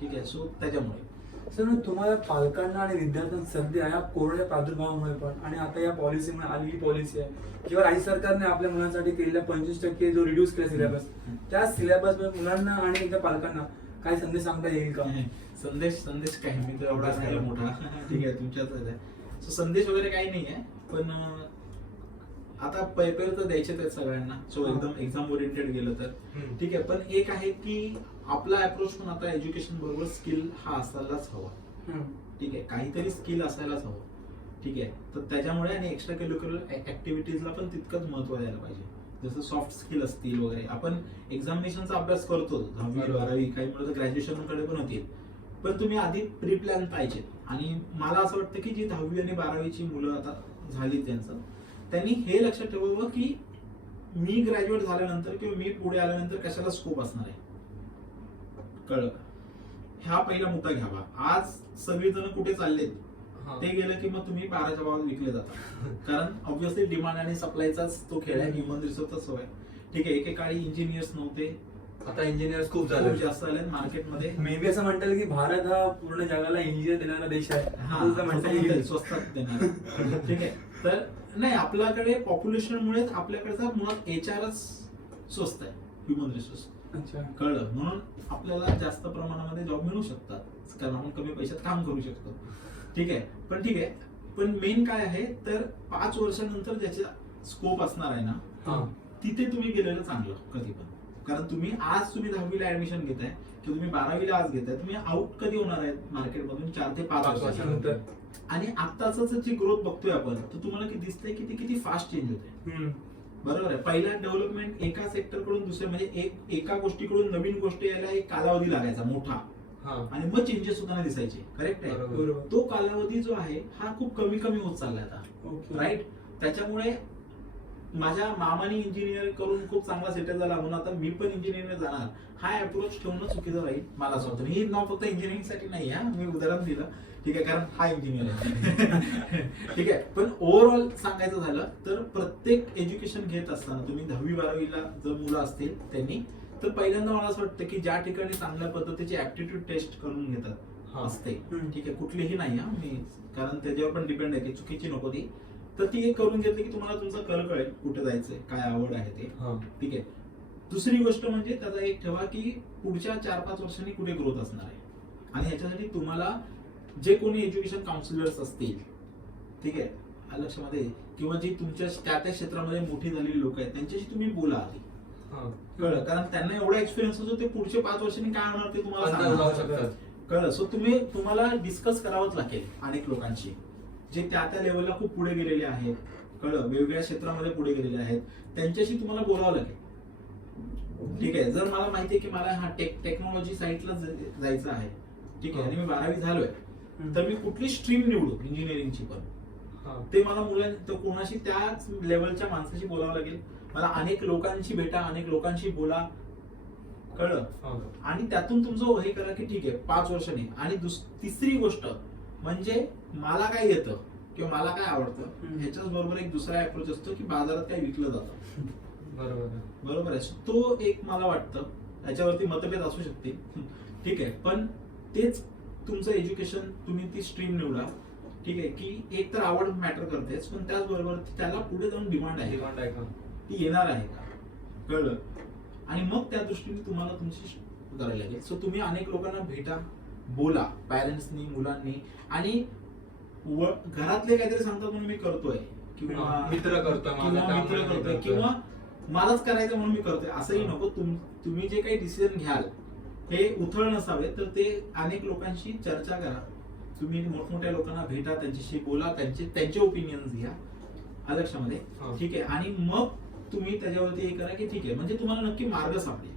ठीक आहे, सो त्याच्यामुळे सर मग तुम्हाला पालकांना आणि विद्यार्थ्यांना सध्या या कोरोना प्रादुर्भावामुळे पण आणि आता या पॉलिसीमुळे आलेली पॉलिसी आहे किंवा राज्य सरकारने आपल्या मुलांसाठी केलेल्या 25% जो रिड्यूस केला सिलेबस, त्या सिलेबस मुलांना आणि एकदा पालकांना काय संदेश सांगता येईल का? संदेश काय, मी तर एवढा नाही मोठा. ठीक आहे, तुमच्याच आहे. सो संदेश वगैरे काही नाही आहे, पण आता पेपर तर द्यायचे आहेत सगळ्यांना, सो एकदम एक्झाम ओरिएंटेड गेलं तर हम्म. ठीक आहे. पण एक आहे की आपला अप्रोच पण आता एज्युकेशन बरोबर स्किल हा असायलाच हवा. ठीक आहे, काहीतरी स्किल असायलाच हवं. ठीक आहे, तर त्याच्यामुळे आणि एक्स्ट्रा करिक्युलर ऍक्टिव्हिटीजला पण तितकंच महत्व द्यायला पाहिजे. जसं सॉफ्ट स्किल असतील वगैरे, आपण एक्झामिनेशनचा अभ्यास करतो 10वी बरोबर. 12वी, काही मुलं ग्रॅज्युएशन कडे पण होतील, पण तुम्ही आधी प्री प्लॅन पाहिजे. आणि मला असं वाटतं की जी 10वी आणि 12वीची मुलं आता झाली त्यांचं, त्यांनी हे लक्षात ठेवावं की मी ग्रॅज्युएट झाल्यानंतर किंवा मी पुढे आल्यानंतर कशाला स्कोप असणार आहे, कळलं का? हा पहिला मुद्दा घ्यावा. आज सगळेजण कुठे चाललेत, हा. ते गेलं की मग तुम्ही 12च्या भावात विकले जाता. कारण ऑब्व्हियसली डिमांड आणि सप्लायचाच तो खेळ आहे, ह्युमन रिसोर्सचाच सवय. ठीक आहे, एकेकाळी इंजिनियर्स नव्हते, आता इंजिनियर खूप खूप झाले. जास्त आले मार्केटमध्ये. मे बी असं म्हणता येईल की भारत हा पूर्ण जगाला इंजिनियर देणारा देश आहे, असं म्हणता येईल. स्वस्तात देणार. ठीक आहे, तर नाही, आपल्याकडे पॉप्युलेशनमुळेच आपल्याकडचा मुळात एचआरच स्वस्त आहे, ह्युमन रिसोर्स. अच्छा. कळलं, म्हणून आपल्याला जास्त प्रमाणामध्ये जॉब मिळू शकतात, कारण आपण कमी पैशात काम करू शकतो. ठीक आहे, पण मेन काय आहे तर 5 वर्षानंतर ज्याचा स्कोप असणार आहे ना, हा. तिथे तुम्ही गेलेलं चांगलं कधी पण. कारण तुम्ही 10वीला ऍडमिशन घेताय किंवा तुम्ही 12वीला आज घेताय, तुम्ही आउट कधी होणार आहेत मार्केटमधून 4 ते 5 वर्षानंतर. आणि आत्ताच जी ग्रोथ बघतोय आपण, तर तुम्हाला किती दिसतंय की ती किती फास्ट चेंज होते. बरोबर आहे, पहिला डेव्हलपमेंट एका सेक्टर कडून दुसऱ्या, म्हणजे एका गोष्टीकडून नवीन गोष्ट यायला एक कालावधी लागायचा मोठा, हा. आणि मग चेंजेस सुद्धा दिसायचे. करेक्ट आहे, बरोबर. तो कालावधी जो आहे हा खूप कमी कमी होत चाललाय आता. ओके. राईट, त्याच्यामुळे माझ्या मामानी इंजिनियर करून खूप चांगला सेटल झाला म्हणून आता मी पण इंजिनिअरिंग जाणार, हा अप्रोच ठेवणं चुकीचं राहील मला असं वाटतं. ही नाव फक्त इंजिनिअरिंग साठी नाही आहे, मी उदाहरण दिलं. ठीक आहे, कारण हा इंजिनियर आहे. ठीक आहे, पण ओव्हरऑल सांगायचं झालं तर प्रत्येक एज्युकेशन घेत असताना तुम्ही 10वी 12वीला जर मुलं असतील त्यांनी, तर पहिल्यांदा मला असं वाटतं की ज्या ठिकाणी चांगल्या पद्धतीची ऍप्टिट्यूड टेस्ट करून घेतात हा. असते. हम्म. ठीक आहे, कुठलीही नाही हा मी, कारण त्याच्यावर पण डिपेंड आहे की चुकीची नको ती, तर ती एक करून घेतली की तुम्हाला तुमचा कल कळेल कुठे जायचंय, काय आवड आहे ते. हा. ठीक आहे, दुसरी गोष्ट म्हणजे त्याचा एक ठेवा की पुढच्या 4-5 वर्षांनी कुठे ग्रोथ असणार आहे, आणि ह्याच्यासाठी तुम्हाला जे कोणी एज्युकेशन काउन्सिलर्स असतील, ठीक आहे, लक्षामध्ये, किंवा जी तुमच्या त्या क्षेत्रामध्ये मोठी झालेली लोक आहेत त्यांच्याशी तुम्ही बोला आधी. हा. कळलं, कारण त्यांना एवढा एक्सपिरियन्स असतो, ते पुढचे 5 वर्षांनी काय होणार ते तुम्हाला अंदाज लावू सांगणार. शकतात. कळलं, सो तुम्हाला डिस्कस करावंच लागेल अनेक लोकांशी, जे त्या लेवलला खूप पुढे गेलेले आहेत. कळलं, वेगवेगळ्या क्षेत्रामध्ये पुढे गेलेले आहेत, त्यांच्याशी तुम्हाला बोलावं लागेल. ठीक आहे, जर मला माहिती आहे की मला हा टेक्नॉलॉजी साईडला जायचं आहे, ठीक आहे, आणि मी 12वी झालोय, तर मी कुठली स्ट्रीम निवडू इंजिनिअरिंगची पण, हा. ते मला कोणाशी त्याच लेवलच्या माणसाशी बोलावं लागेल. मला अनेक लोकांशी भेटा, अनेक लोकांशी बोला. कळलं, हा. आणि त्यातून तुमचं हे करा की ठीक आहे 5 वर्षांनी. आणि तिसरी गोष्ट म्हणजे मला काय येतं किंवा मला काय आवडतं, ह्याच्याच बरोबर एक दुसरा अप्रोच असतो की बाजारात काय विकलं जातं. बरोबर आहे. बरोबर आहे, तो एक मला वाटतं, याच्यावरती मतभेद असू शकते. ठीक आहे, पण तेच तुमचं एज्युकेशन, तुम्ही ती स्ट्रीम निवडा. ठीक आहे, की एक तर आवड मॅटर करतेच, पण त्याचबरोबर त्याला पुढे जाऊन डिमांड आहे, डिमांड आहे का? ती येणार आहे का. कळलं, आणि मग त्या दृष्टीने तुम्हाला तुमची करायला लागेल. सो तुम्ही अनेक लोकांना भेटा, बोला, पॅरेंट्सनी, मुलांनी, आणि घरातले काहीतरी सांगतात म्हणून मी करतोय किंवा मित्र करतोय माझा, किंवा त्यामुळे मित्र मी करतोय करतोय. किंवा मलाच करायचं म्हणून मी करतोय असंही नको. तुम्ही जे काही डिसिजन घ्याल हे उथळ नसावे, तर ते अनेक लोकांशी चर्चा करा. तुम्ही मोठमोठ्या लोकांना भेटा, त्यांच्याशी बोला, त्यांचे ओपिनियन्स घ्या लक्षामध्ये. हा. ठीक आहे, आणि मग तुम्ही त्याच्यावरती हे करा की ठीक आहे, म्हणजे तुम्हाला नक्की मार्ग सापडेल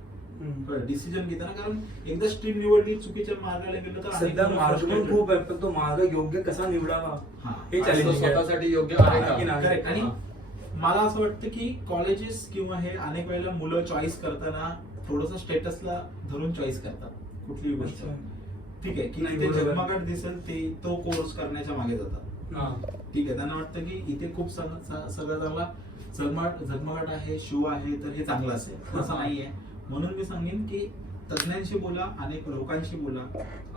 डिसिजन घेताना. कारण एकदा स्ट्रीम निवडली, चुकीच्या मार्गाला गेलं तर अनेक सध्या मुलं मार्ग पण frustrated खूप आहे, पण तो मार्ग योग्य कसा निवडावा हा. हे आणि तो चॅलेंजिंग आहे. स्वतःसाठी योग्य आहे हा, की का? नाही? Correct. आणि मला असं वाटतं की कॉलेजेस किंवा हे अनेक वेळेला मुलं चॉईस करताना थोडस स्टेटसला धरून चॉईस करतात कुठलीही गोष्ट. अच्छा. ठीक आहे, की नाही, तिथे बरोबर. झगमगाट दिसेल तो कोर्स करण्याच्या मागे जातात. हा. ठीक आहे, त्यांना वाटतं की इथे खूप सगळं चांगला झगमगाट आहे, शो आहे, तर हे चांगलं असेल. असं नाहीये. म्हणून मी सांगेन की तज्ञांशी बोला, अनेक लोकांशी बोला.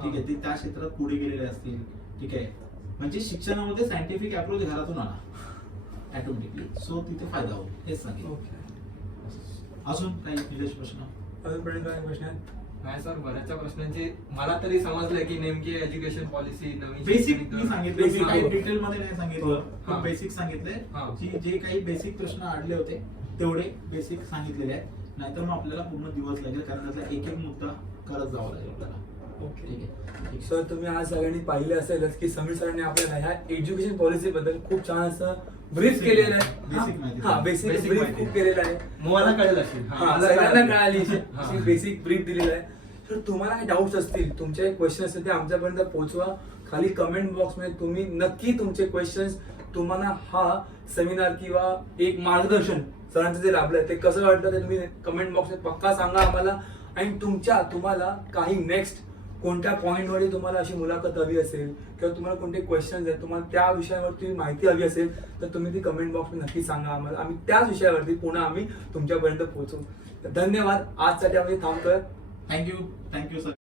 ठीक आहे, ते त्या क्षेत्रात पुढे गेलेले असतील. ठीक आहे, म्हणजे शिक्षणामध्ये सायंटिफिक अप्रोच घरातून आणा ऑटोमॅटिकली. सो तिथे फायदा होईल, हेच सांगेन. ओके. अजून काही निलेश प्रश्न? अजून पर्यंत काय प्रश्न आहेत? नाही सर, बऱ्याचशा प्रश्नांची मला तरी समजलंय की नेमकी एज्युकेशन पॉलिसी नवीन बेसिक शैक्षणिक मी धोरण- सांगितलं, मी Basic. काही डिटेल मध्ये नाही सांगितलं, हा. खूप बेसिक सांगितलंय. हा. की जे काही बेसिक प्रश्न अडले होते तेवढे बेसिक सांगितलेले आहेत. नाहीतर मग आपल्याला पूर्ण दिवस लागेल, कारण त्यातला एक एक मुद्दा करत जावा लागेल आपल्याला. ओके. ठीक आहे, ठीक आहे. सर, तुम्ही आज सगळ्यांनी पाहिले असेलच की समीर सरांनी आपल्याला ह्या एज्युकेशन पॉलिसी बद्दल खूप छान असं ब्रीफ Basic केलेलं आहे. basic माहिती. हा, बेसिक Basic ब्रीफ माहिती. खूप केलेलं आहे. मला कळेल असेल. हा, मला सगळ्यांना कळेल. कळाली हा. बेसिक ब्रीफ दिलेला आहे. तर तुम्हाला काही डाऊट्स असतील, तुमचे क्वेश्चन असतील, ते आमच्यापर्यंत पोहोचवा. खाली कमेंट बॉक्समध्ये तुम्ही नक्की तुमचे क्वेश्चन्स, तुम्हाला हा सेमिनार किंवा एक मार्गदर्शन सरांचं जे लाभलंय ते कसं वाटलं ते तुम्ही कमेंट बॉक्समध्ये पक्का सांगा आम्हाला. आणि तुम्हाला काही नेक्स्ट कोणत्या पॉईंटवरती तुम्हाला अशी मुलाखत हवी असेल किंवा तुम्हाला कोणते क्वेश्चन्स आहेत, तुम्हाला त्या विषयावरती माहिती हवी असेल, तर तुम्ही ती कमेंट बॉक्समध्ये नक्की सांगा आम्हाला. आम्ही त्याच विषयावरती पुन्हा आम्ही तुमच्यापर्यंत पोहोचू. धन्यवाद. आजसाठी आम्ही थांबतोय. Thank you sir.